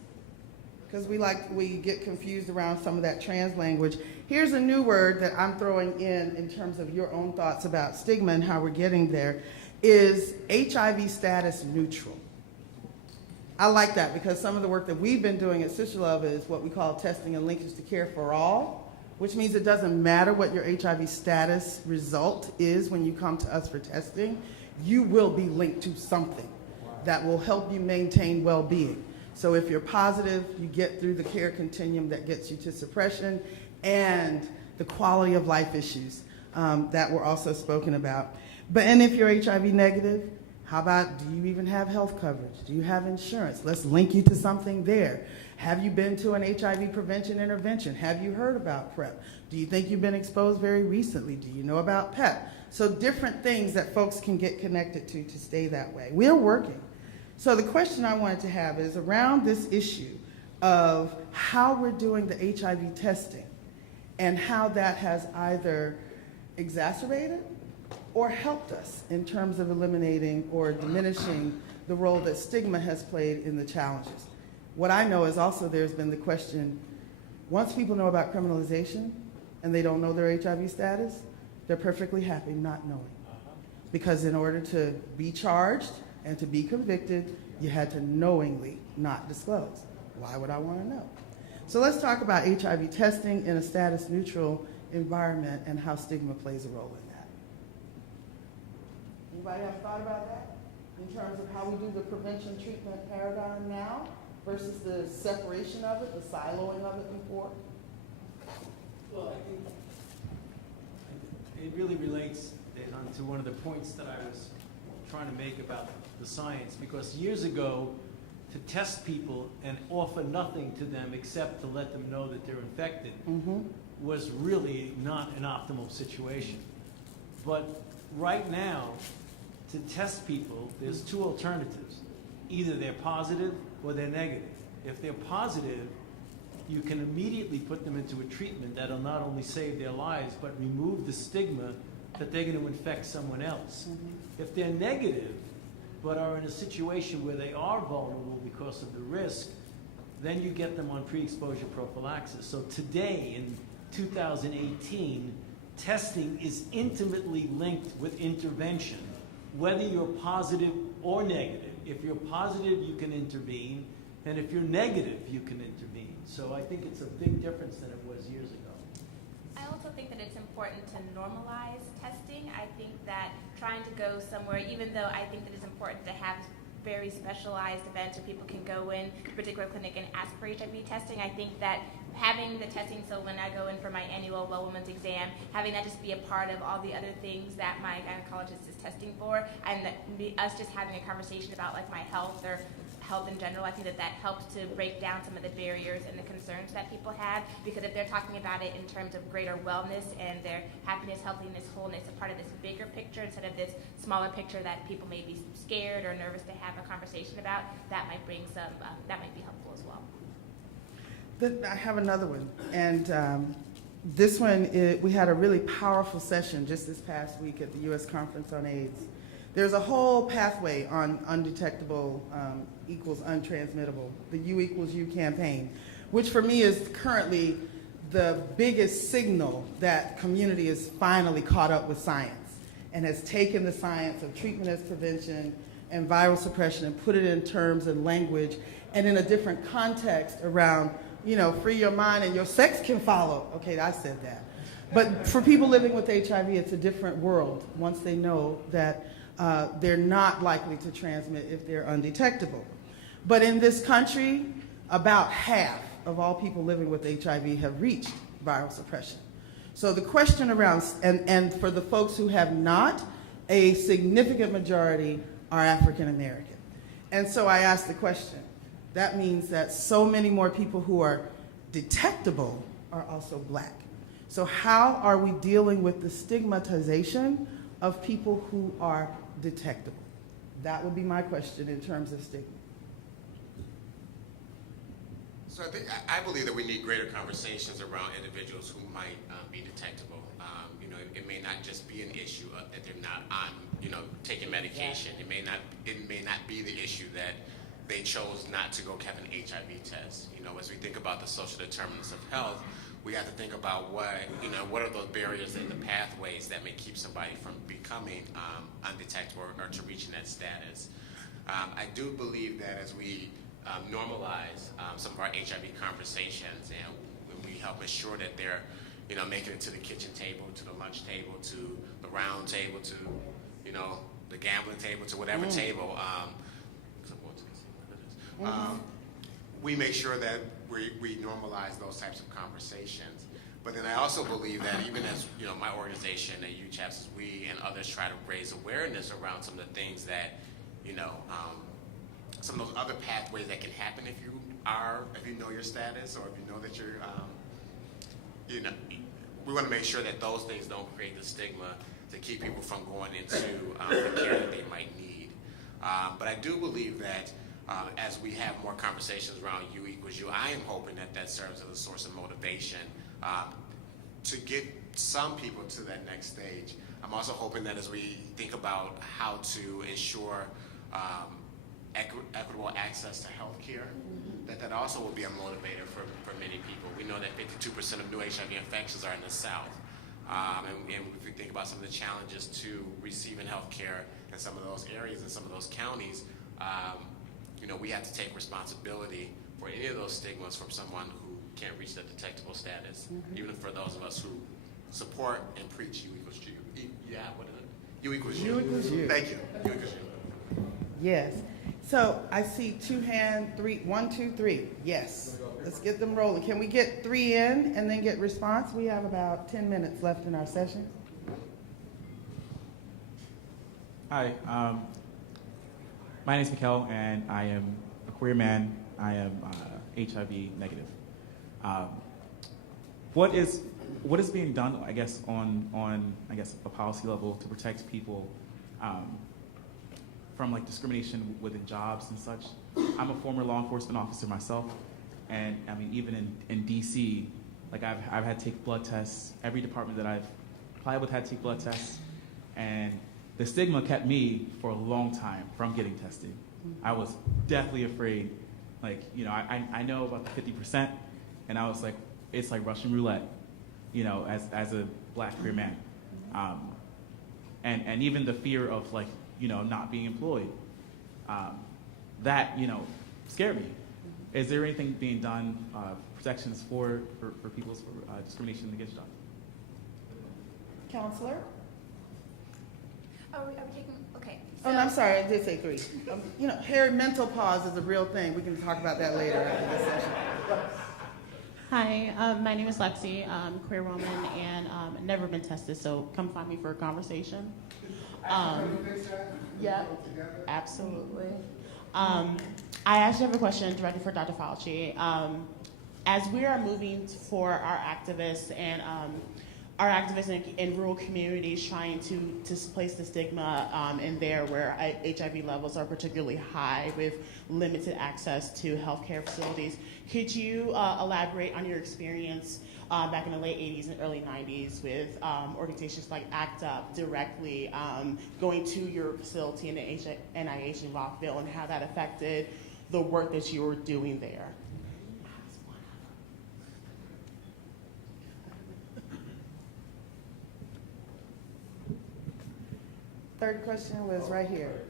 because we get confused around some of that trans language. Here's a new word that I'm throwing in terms of your own thoughts about stigma and how we're getting there, is HIV status neutral. I like that because some of the work that we've been doing at Sister Love is what we call testing and linkage to care for all, which means it doesn't matter what your HIV status result is when you come to us for testing, you will be linked to something that will help you maintain well-being. So if you're positive, you get through the care continuum that gets you to suppression and the quality of life issues that were also spoken about. And if you're HIV negative, how about, do you even have health coverage? Do you have insurance? Let's link you to something there. Have you been to an HIV prevention intervention? Have you heard about PrEP? Do you think you've been exposed very recently? Do you know about PEP? So different things that folks can get connected to stay that way. We're working. So the question I wanted to have is around this issue of how we're doing the HIV testing and how that has either exacerbated or helped us in terms of eliminating or diminishing the role that stigma has played in the challenges. What I know is also there's been the question, once people know about criminalization and they don't know their HIV status, they're perfectly happy not knowing. Because in order to be charged and to be convicted, you had to knowingly not disclose. Why would I want to know? So let's talk about HIV testing in a status neutral environment and how stigma plays a role in that. Anybody have thought about that? In terms of how we do the prevention treatment paradigm now versus the separation of it, the siloing of it before? Well, I think it really relates to one of the points that I was trying to make about the science, because years ago, to test people and offer nothing to them except to let them know that they're infected was really not an optimal situation. But right now, to test people, there's two alternatives. Either they're positive or they're negative. If they're positive, you can immediately put them into a treatment that'll not only save their lives, but remove the stigma that they're going to infect someone else. If they're negative, but are in a situation where they are vulnerable because of the risk, then you get them on pre-exposure prophylaxis. So today, in 2018, testing is intimately linked with intervention, whether you're positive or negative. If you're positive, you can intervene, and if you're negative, you can intervene. So I think it's a big difference than it was years ago. I also think that it's important to normalize testing. I think that trying to go somewhere, even though I think that it's important to have very specialized events where people can go in a particular clinic and ask for HIV testing, I think that having the testing, so when I go in for my annual well woman's exam, having that just be a part of all the other things that my gynecologist is testing for, and that us just having a conversation about like my health or health in general, I think that that helps to break down some of the barriers and the concerns that people have, because if they're talking about it in terms of greater wellness and their happiness, healthiness, wholeness, a part of this bigger picture instead of this smaller picture that people may be scared or nervous to have a conversation about, that might bring some, that might be helpful as well. I have another one, and this one, we had a really powerful session just this past week at the U.S. Conference on AIDS. There's a whole pathway on undetectable equals untransmittable, the U equals U campaign, which for me is currently the biggest signal that community is finally caught up with science and has taken the science of treatment as prevention and viral suppression and put it in terms and language and in a different context around, you know, free your mind and your sex can follow. Okay, I said that. But for people living with HIV, it's a different world once they know that they're not likely to transmit if they're undetectable. But in this country, about half of all people living with HIV have reached viral suppression. So the question around, and for the folks who have not, a significant majority are African American. And so I asked the question, that means that so many more people who are detectable are also Black. So how are we dealing with the stigmatization of people who are detectable? That would be my question in terms of stigma. So I believe that we need greater conversations around individuals who might be detectable. You know, it may not just be an issue that they're not on, you know, taking medication. It may not be the issue that they chose not to go have an HIV test. You know, as we think about the social determinants of health, we have to think about what are those barriers in the pathways that may keep somebody from becoming undetectable or to reaching that status. I do believe that as we normalize some of our HIV conversations and we help ensure that they're, you know, making it to the kitchen table, to the lunch table, to the round table, to, you know, the gambling table, to whatever table, we make sure that we normalize those types of conversations. But then I also believe that even as, you know, my organization at UCHAPS, we and others try to raise awareness around some of the things that, you know, some of those other pathways that can happen if you know your status or if you know that you're, you know, we want to make sure that those things don't create the stigma to keep people from going into the care that they might need. But I do believe that as we have more conversations around U equals U, I am hoping that that serves as a source of motivation to get some people to that next stage. I'm also hoping that as we think about how to ensure equitable access to health care, that also will be a motivator for many people. We know that 52% of new HIV infections are in the South. And if we think about some of the challenges to receiving health care in some of those areas and some of those counties, you know, we have to take responsibility for any of those stigmas from someone who can't reach that detectable status, even for those of us who support and preach U equals U. Yeah, what is it? U equals U. U equals U. Thank you. U equals U. Yes. So I see 2 hands, 3, 1, 2, 3. Yes. Let's get them rolling. Can we get 3 in and then get response? We have about 10 minutes left in our session. Hi, my name is Mikkel, and I am a queer man. I am HIV negative. What is what is being done, I guess, on I guess a policy level to protect people from like discrimination within jobs and such? I'm a former law enforcement officer myself, and I mean even in DC, like I've had to take blood tests. Every department that I've applied with had to take blood tests, and the stigma kept me for a long time from getting tested. I was deathly afraid. Like, you know, I know about the 50%, and I was like, it's like Russian roulette, you know, as a black queer man. And even the fear of like, you know, not being employed, that, you know, scared me. Is there anything being done, protections for people's discrimination against jobs? Counselor? Are we taking, okay. Oh, no, I'm sorry, I did say 3. You know, Harry, mental pause is a real thing. We can talk about that later after this session. Hi, my name is Lexi. I'm a queer woman and never been tested, so come find me for a conversation. Yeah, absolutely. I actually have a question directly for Dr. Fauci. As we are moving for our activists and in rural communities trying to displace the stigma in there where HIV levels are particularly high with limited access to healthcare facilities, could you elaborate on your experience back in the late 80s and early 90s with organizations like ACT UP directly going to your facility in the NIH in Rockville and how that affected the work that you were doing there? Third question was right here,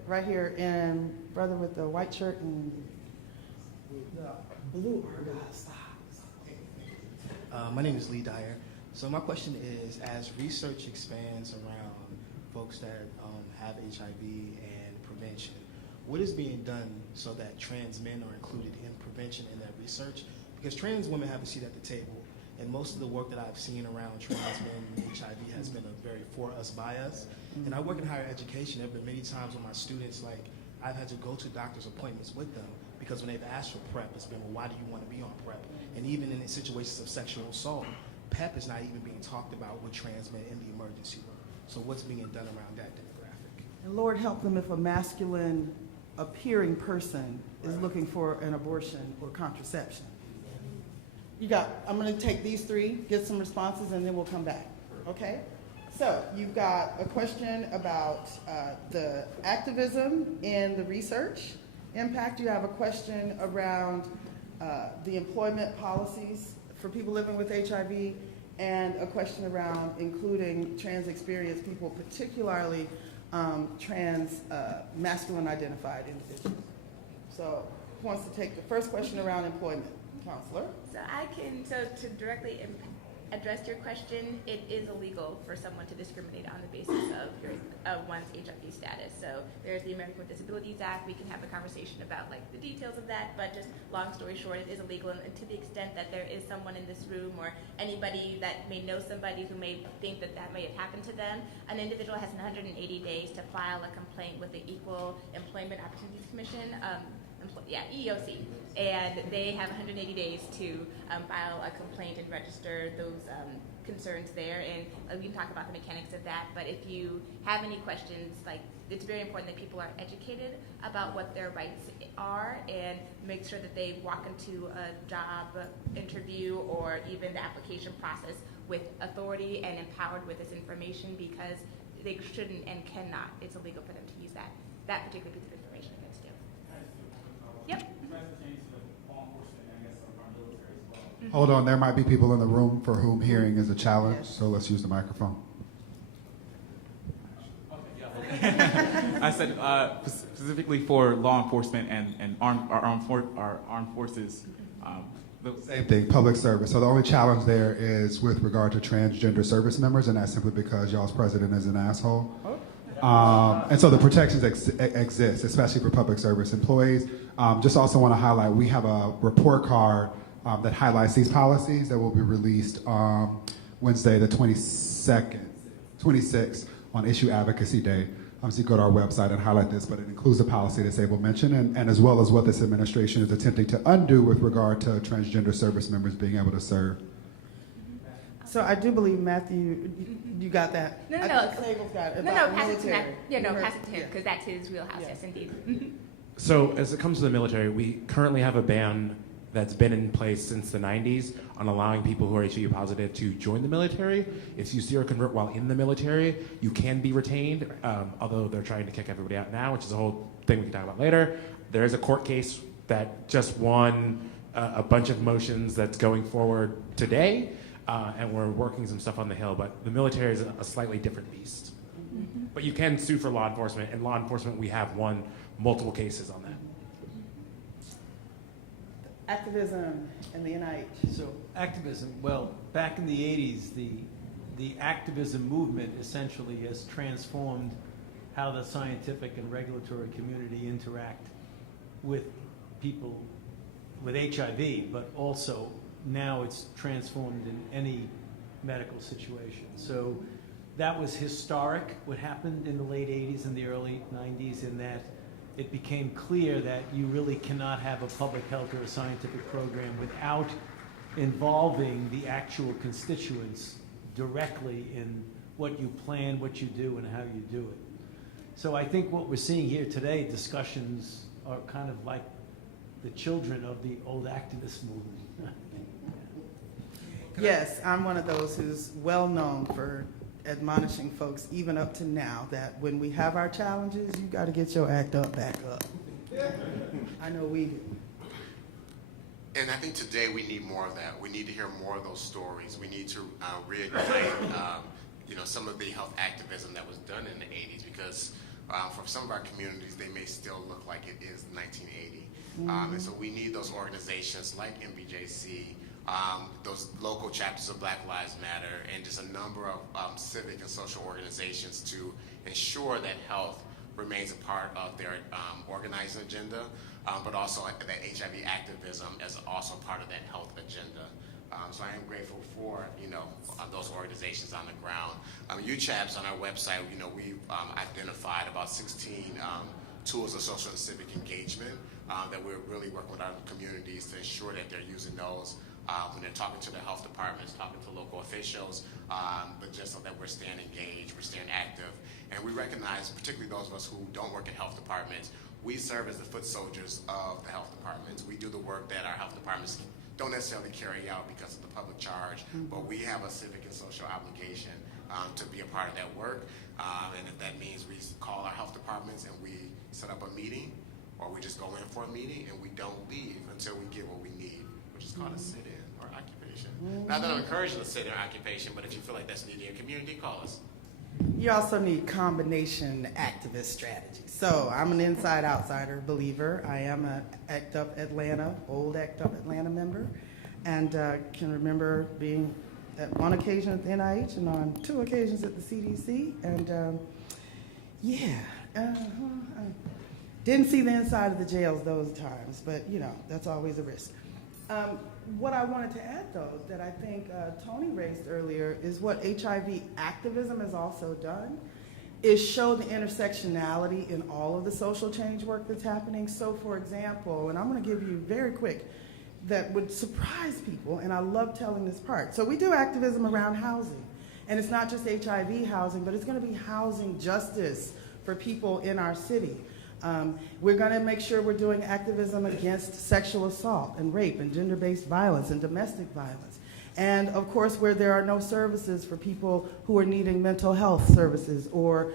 and brother with the white shirt and the blue argyle socks. My name is Lee Dyer. So my question is, as research expands around folks that have HIV and prevention, what is being done so that trans men are included in prevention in that research? Because trans women have a seat at the table, and most of the work that I've seen around trans men and HIV has been a very for us, by us. And I work in higher education. There have been many times when my students, like, I've had to go to doctor's appointments with them because when they've asked for PrEP, it's been, well, why do you want to be on PrEP? And even in situations of sexual assault, PEP is not even being talked about with trans men in the emergency room. So what's being done around that demographic? And Lord help them if a masculine appearing person is looking for an abortion or contraception. I'm going to take these 3, get some responses, and then we'll come back, okay? So you've got a question about the activism in the research impact. You have a question around the employment policies for people living with HIV, and a question around including trans experienced people, particularly trans masculine identified individuals. So who wants to take the first question around employment? Counselor? So to directly address your question, it is illegal for someone to discriminate on the basis of one's HIV status. So there's the American with Disabilities Act. We can have a conversation about like the details of that, but just long story short, it is illegal. And to the extent that there is someone in this room or anybody that may know somebody who may think that may have happened to them, an individual has 180 days to file a complaint with the Equal Employment Opportunities Commission. EEOC, and they have 180 days to file a complaint and register those concerns there, and we can talk about the mechanics of that, but if you have any questions, like, it's very important that people are educated about what their rights are and make sure that they walk into a job interview or even the application process with authority and empowered with this information, because they shouldn't and cannot, it's illegal for them to use that particular piece of information against you. Yep. Hold on, there might be people in the room for whom hearing is a challenge, so let's use the microphone. I said specifically for law enforcement and our armed forces. Same thing, public service. So the only challenge there is with regard to transgender service members, and that's simply because y'all's president is an asshole. And so the protections exist, especially for public service employees. Just also want to highlight, we have a report card that highlights these policies that will be released Wednesday, the 26th on Issue Advocacy Day. So you go to our website and highlight this, but it includes the policy that Sable mentioned, and as well as what this administration is attempting to undo with regard to transgender service members being able to serve. So I do believe, Matthew, you got that. No, I think Sable's got it. No, about pass it to military. pass it to him, because that's his wheelhouse, yes, indeed. So as it comes to the military, we currently have a ban that's been in place since the 90s on allowing people who are HIV positive to join the military. If you seroconvert while in the military, you can be retained, although they're trying to kick everybody out now, which is a whole thing we can talk about later. There is a court case that just won a bunch of motions that's going forward today, and we're working some stuff on the Hill, but the military is a slightly different beast. But you can sue for law enforcement, and law enforcement, we have won multiple cases on that. Activism and the NIH. So activism, well, back in the 80s, the activism movement essentially has transformed how the scientific and regulatory community interact with people with HIV, but also now it's transformed in any medical situation. So that was historic, what happened in the late 80s and the early 90s, in that it became clear that you really cannot have a public health or a scientific program without involving the actual constituents directly in what you plan, what you do, and how you do it. So I think what we're seeing here today, discussions are kind of like the children of the old activist movement. Yes, I'm one of those who's well known for admonishing folks, even up to now, that when we have our challenges, you got to get your act up, back up. I know we do. And I think today we need more of that. We need to hear more of those stories. We need to reignite, some of the health activism that was done in the 80s, because for some of our communities, they may still look like it is 1980. And so we need those organizations like MBJC, those local chapters of Black Lives Matter, and just a number of civic and social organizations to ensure that health remains a part of their organizing agenda, but also that HIV activism is also part of that health agenda. So I am grateful for those organizations on the ground. UCHAPS on our website, we've identified about 16 tools of social and civic engagement that we're really working with our communities to ensure that they're using those when they're talking to the health departments, talking to local officials, but just so that we're staying engaged, we're staying active. And we recognize, particularly those of us who don't work in health departments, we serve as the foot soldiers of the health departments. We do the work that our health departments don't necessarily carry out because of the public charge, but we have a civic and social obligation to be a part of that work. And if that means we call our health departments and we set up a meeting, or we just go in for a meeting and we don't leave until we get what we need, which is called a sit-in or occupation. Not that I'm encouraging a sit-in or occupation, but if you feel like that's needed in your community, call us. You also need combination activist strategy. So I'm an inside-outsider believer. I am an ACT UP Atlanta, old ACT UP Atlanta member, and can remember being at one occasion at the NIH and on 2 occasions at the CDC. And didn't see the inside of the jails those times, but that's always a risk. What I wanted to add, though, that I think Tony raised earlier is what HIV activism has also done is show the intersectionality in all of the social change work that's happening. So, for example, and I'm going to give you very quick, that would surprise people, and I love telling this part. So we do activism around housing, and it's not just HIV housing, but it's going to be housing justice for people in our city. We're going to make sure we're doing activism against sexual assault and rape and gender-based violence and domestic violence. And of course, where there are no services for people who are needing mental health services or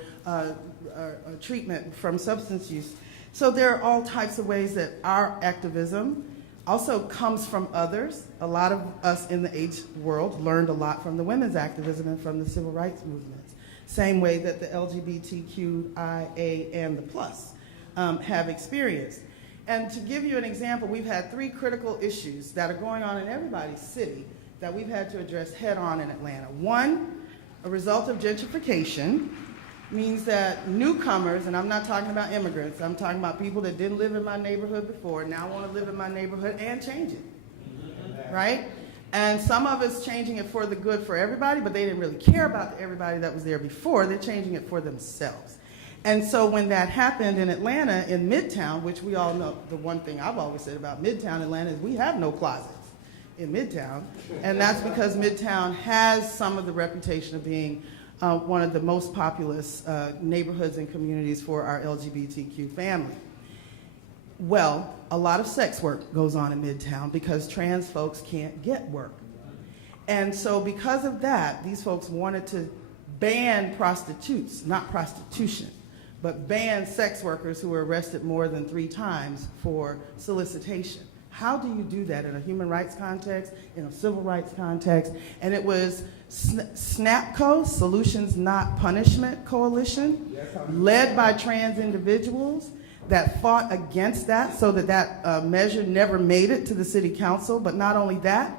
treatment from substance use. So there are all types of ways that our activism also comes from others. A lot of us in the AIDS world learned a lot from the women's activism and from the civil rights movements. Same way that the LGBTQIA and the plus have experienced. And to give you an example, we've had 3 critical issues that are going on in everybody's city that we've had to address head on in Atlanta. One, a result of gentrification means that newcomers, and I'm not talking about immigrants, I'm talking about people that didn't live in my neighborhood before, now want to live in my neighborhood and change it, right? And some of us changing it for the good for everybody, but they didn't really care about everybody that was there before. They're changing it for themselves. And so when that happened in Atlanta, in Midtown, which we all know, the one thing I've always said about Midtown Atlanta is we have no closets. in Midtown, and that's because Midtown has some of the reputation of being one of the most populous neighborhoods and communities for our LGBTQ family. Well, a lot of sex work goes on in Midtown because trans folks can't get work. And so because of that, these folks wanted to ban prostitutes, not prostitution, but ban sex workers who were arrested more than 3 times for solicitation. How do you do that in a human rights context, in a civil rights context? And it was SNAPCO, Solutions Not Punishment Coalition, led by trans individuals that fought against that so that that measure never made it to the city council. But not only that,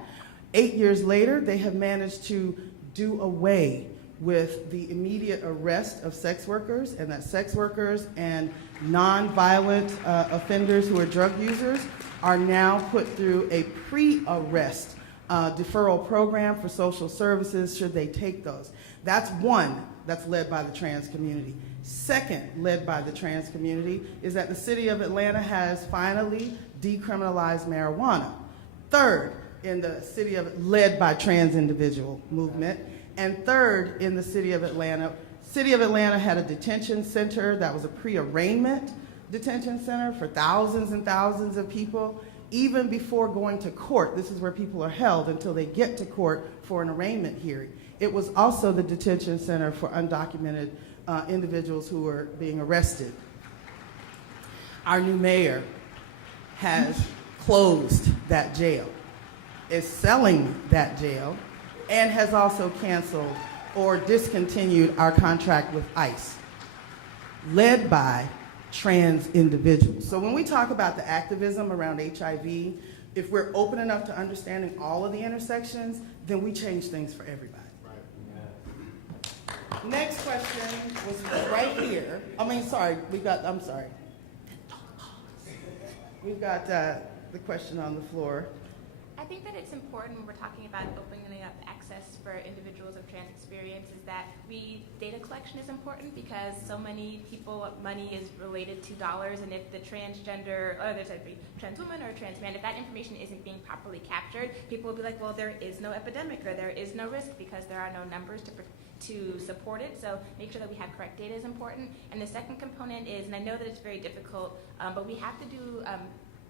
8 years later, they have managed to do away with the immediate arrest of sex workers, and that sex workers and non-violent offenders who are drug users are now put through a pre-arrest deferral program for social services should they take those. That's one that's led by the trans community. Second, led by the trans community, is that the city of Atlanta has finally decriminalized marijuana. Third, in the city of, led by trans individual movement. And third, in the city of Atlanta had a detention center that was a pre-arraignment detention center for thousands and thousands of people, even before going to court. This is where people are held until they get to court for an arraignment hearing. It was also the detention center for undocumented individuals who were being arrested. Our new mayor has closed that jail, is selling that jail, and has also canceled or discontinued our contract with ICE, led by trans individuals. So when we talk about the activism around HIV, if we're open enough to understanding all of the intersections, then we change things for everybody. Right. Next question was right here. I'm sorry. We've got the question on the floor. I think that it's important when we're talking about opening up access for individuals of trans experience is that data collection is important because so many people, money is related to dollars, and if the transgender, or there's a trans woman or a trans man, if that information isn't being properly captured, people will be like, well, there is no epidemic or there is no risk because there are no numbers to support it. So make sure that we have correct data is important. And the second component is, and I know that it's very difficult, but we have to do,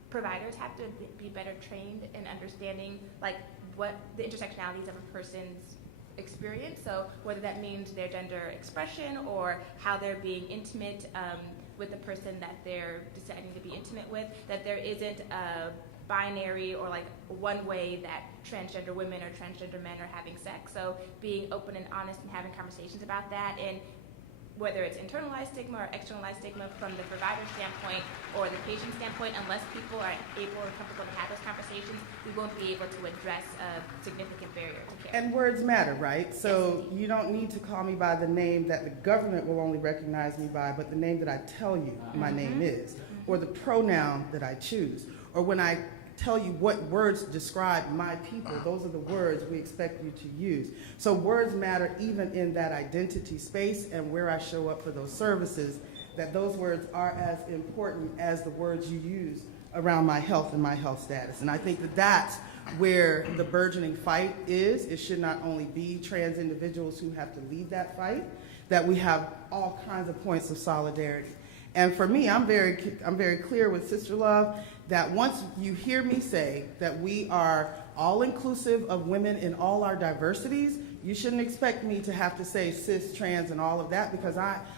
providers have to be better trained in understanding like what the intersectionalities of a person's experience. So whether that means their gender expression or how they're being intimate with the person that they're deciding to be intimate with, that there isn't a binary or like one way that transgender women or transgender men are having sex. So being open and honest and having conversations about that, and whether it's internalized stigma or externalized stigma from the provider standpoint or the patient standpoint, unless people are able or comfortable to have those conversations, we won't be able to address a significant barrier to care. And words matter, right? So you don't need to call me by the name that the government will only recognize me by, but the name that I tell you my name is, or the pronoun that I choose, or when I tell you what words describe my people, those are the words we expect you to use. So words matter even in that identity space and where I show up for those services, that those words are as important as the words you use around my health and my health status. And I think that that's where the burgeoning fight is. It should not only be trans individuals who have to lead that fight, that we have all kinds of points of solidarity. And for me, I'm very clear with Sister Love that once you hear me say that we are all inclusive of women in all our diversities, you shouldn't expect me to have to say cis, trans, and all of that, because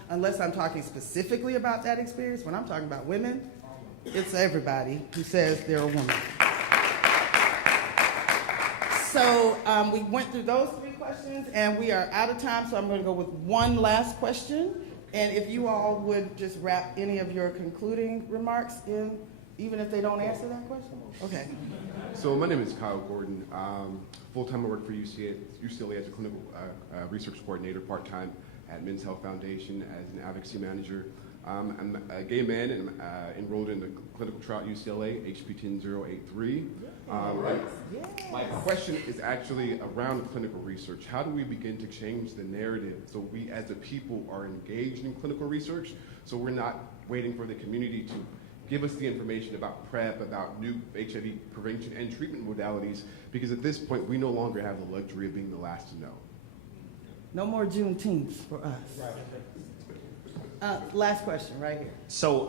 unless I'm talking specifically about that experience, when I'm talking about women, it's everybody who says they're a woman. So we went through those 3 questions, and we are out of time, so I'm going to go with one last question. And if you all would just wrap any of your concluding remarks in, even if they don't answer that question? Okay. So my name is Kyle Gordon. Full-time I work for UCLA as a clinical research coordinator, part-time at Men's Health Foundation as an advocacy manager. I'm a gay man and I'm enrolled in the clinical trial at UCLA, HP 10083. My question is actually around clinical research. How do we begin to change the narrative so we as a people are engaged in clinical research, so we're not waiting for the community to give us the information about PrEP, about new HIV prevention and treatment modalities, because at this point, we no longer have the luxury of being the last to know. No more Juneteenth for us. Last question, right here. So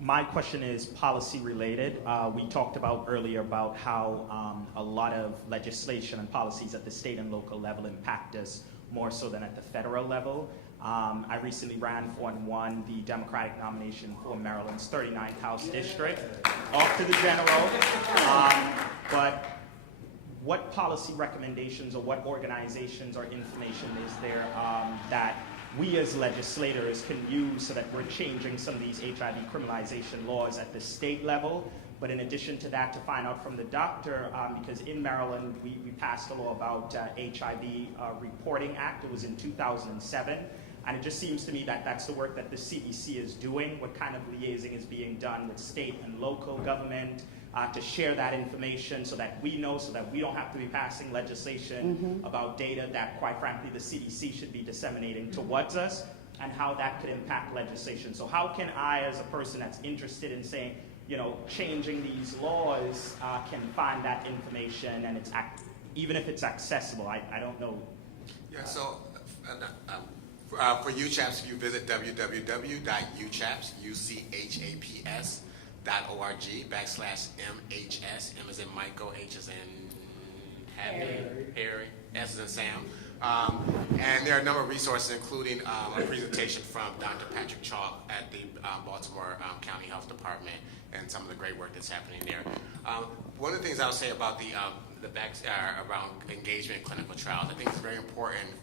my question is policy related. We talked about earlier about how a lot of legislation and policies at the state and local level impact us more so than at the federal level. I recently ran for and won the Democratic nomination for Maryland's 39th House District, off to the general. But what policy recommendations or what organizations or information is there that we as legislators can use so that we're changing some of these HIV criminalization laws at the state level? But in addition to that, to find out from the doctor, because in Maryland, we passed a law about HIV Reporting Act. It was in 2007. And it just seems to me that that's the work that the CDC is doing. What kind of liaising is being done with state and local government to share that information so that we know, so that we don't have to be passing legislation about data that, quite frankly, the CDC should be disseminating towards us, and how that could impact legislation. So how can I, as a person that's interested in saying, you know, changing these laws, can find that information, and it's even if it's accessible? I don't know. Yeah, so for UCHAPS, if you visit www.uchaps.org/MHS, M as in Michael, H as in Harry, S as in Sam. And there are a number of resources, including a presentation from Dr. Patrick Chalk at the Baltimore County Health Department, and some of the great work that's happening there. One of the things I would say about around engagement in clinical trials, I think it's very important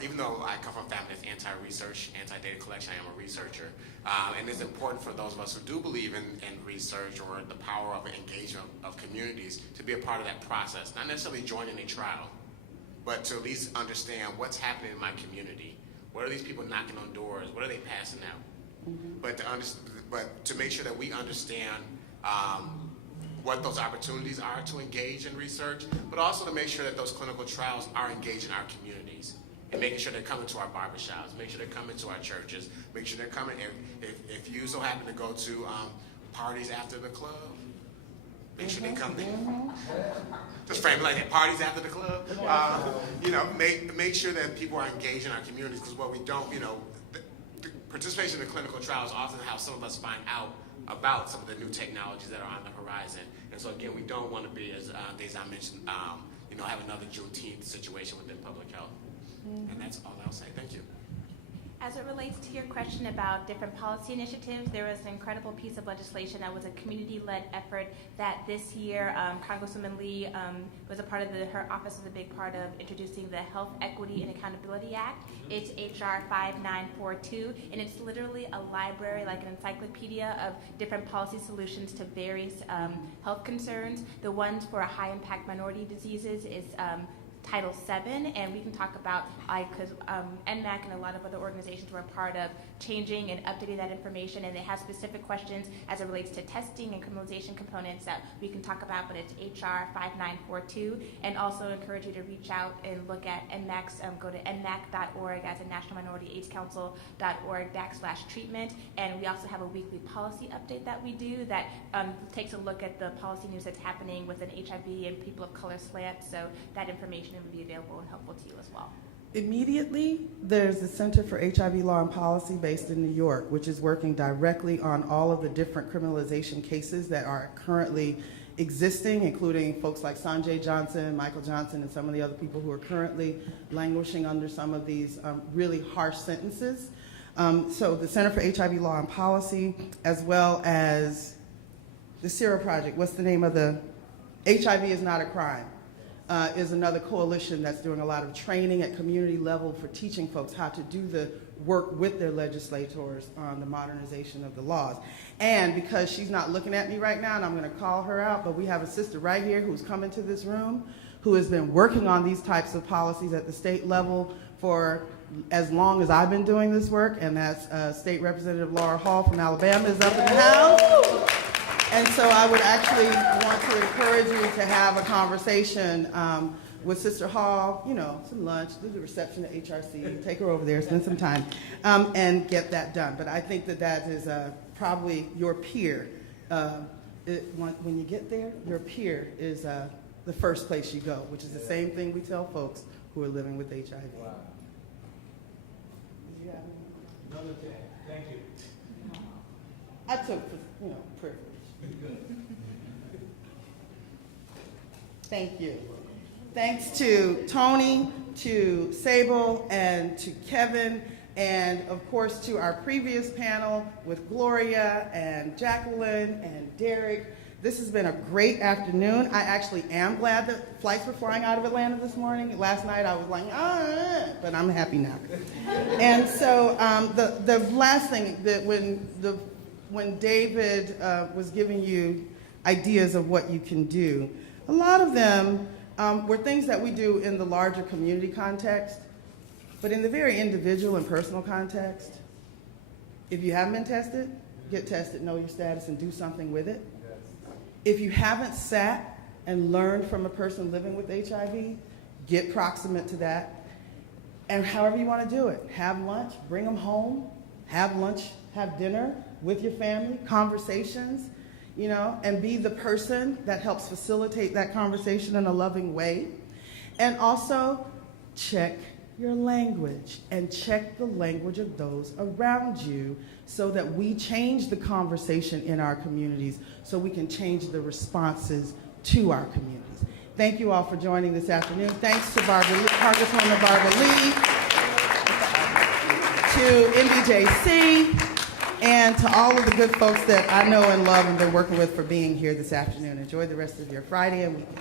even though I come from a family that's anti-research, anti-data collection, I am a researcher. And it's important for those of us who do believe in research or the power of engagement of communities to be a part of that process. Not necessarily joining a trial, but to at least understand what's happening in my community. What are these people knocking on doors? What are they passing out? But to make sure that we understand what those opportunities are to engage in research, but also to make sure that those clinical trials are engaging our communities and making sure they're coming to our barbershops, make sure they're coming to our churches, make sure they're coming. If you so happen to go to parties after the club, make sure they come there. Just frame it like that, parties after the club. Make sure that people are engaged in our communities, because what we don't, the participation in the clinical trials often how some of us find out about some of the new technologies that are on the horizon. And so again, we don't want to be, as Dejan mentioned, have another Juneteenth situation within public health. And that's all I'll say. Thank you. As it relates to your question about different policy initiatives, there was an incredible piece of legislation that was a community-led effort that this year Congresswoman Lee was a part of her office was a big part of introducing the Health Equity and Accountability Act. It's HR 5942, and it's literally a library, like an encyclopedia of different policy solutions to various health concerns. The ones for high-impact minority diseases is Title VII, and we can talk about, because NMAC and a lot of other organizations were a part of changing and updating that information, and they have specific questions as it relates to testing and criminalization components that we can talk about, but it's HR 5942, and also encourage you to reach out and look at NMAC's, go to nmac.org as a National Minority AIDS Council.org/treatment, and we also have a weekly policy update that we do that takes a look at the policy news that's happening with an HIV and people of color slant, so that information will be available and helpful to you as well. Immediately, there's the Center for HIV Law and Policy based in New York, which is working directly on all of the different criminalization cases that are currently existing, including folks like Sanjay Johnson, Michael Johnson, and some of the other people who are currently languishing under some of these really harsh sentences. So the Center for HIV Law and Policy, as well as the Sierra Project, what's the name of the HIV is Not a Crime, is another coalition that's doing a lot of training at community level for teaching folks how to do the work with their legislators on the modernization of the laws. And because she's not looking at me right now, and I'm going to call her out, but we have a sister right here who's come into this room who has been working on these types of policies at the state level for as long as I've been doing this work, and that's State Representative Laura Hall from Alabama is up in the house. And so I would actually want to encourage you to have a conversation with Sister Hall, some lunch, do the reception at HRC, take her over there, spend some time, and get that done. But I think that is probably your peer. When you get there, your peer is the first place you go, which is the same thing we tell folks who are living with HIV. Wow. Did you have anything? Another day. Thank you. I took, privilege. Thank you. Thanks to Tony, to Sable, and to Kevin, and of course to our previous panel with Gloria and Jacqueline and Derek. This has been a great afternoon. I actually am glad that flights were flying out of Atlanta this morning. Last night I was like, but I'm happy now. And so the last thing that when David was giving you ideas of what you can do, a lot of them were things that we do in the larger community context, but in the very individual and personal context, if you haven't been tested, get tested, know your status, and do something with it. If you haven't sat and learned from a person living with HIV, get proximate to that. And however you want to do it, have lunch, bring them home, have lunch, have dinner with your family, conversations, and be the person that helps facilitate that conversation in a loving way. And also check your language and check the language of those around you so that we change the conversation in our communities so we can change the responses to our communities. Thank you all for joining this afternoon. Thanks to Congresswoman Barbara Lee, to NBJC, and to all of the good folks that I know and love and been working with for being here this afternoon. Enjoy the rest of your Friday and weekend.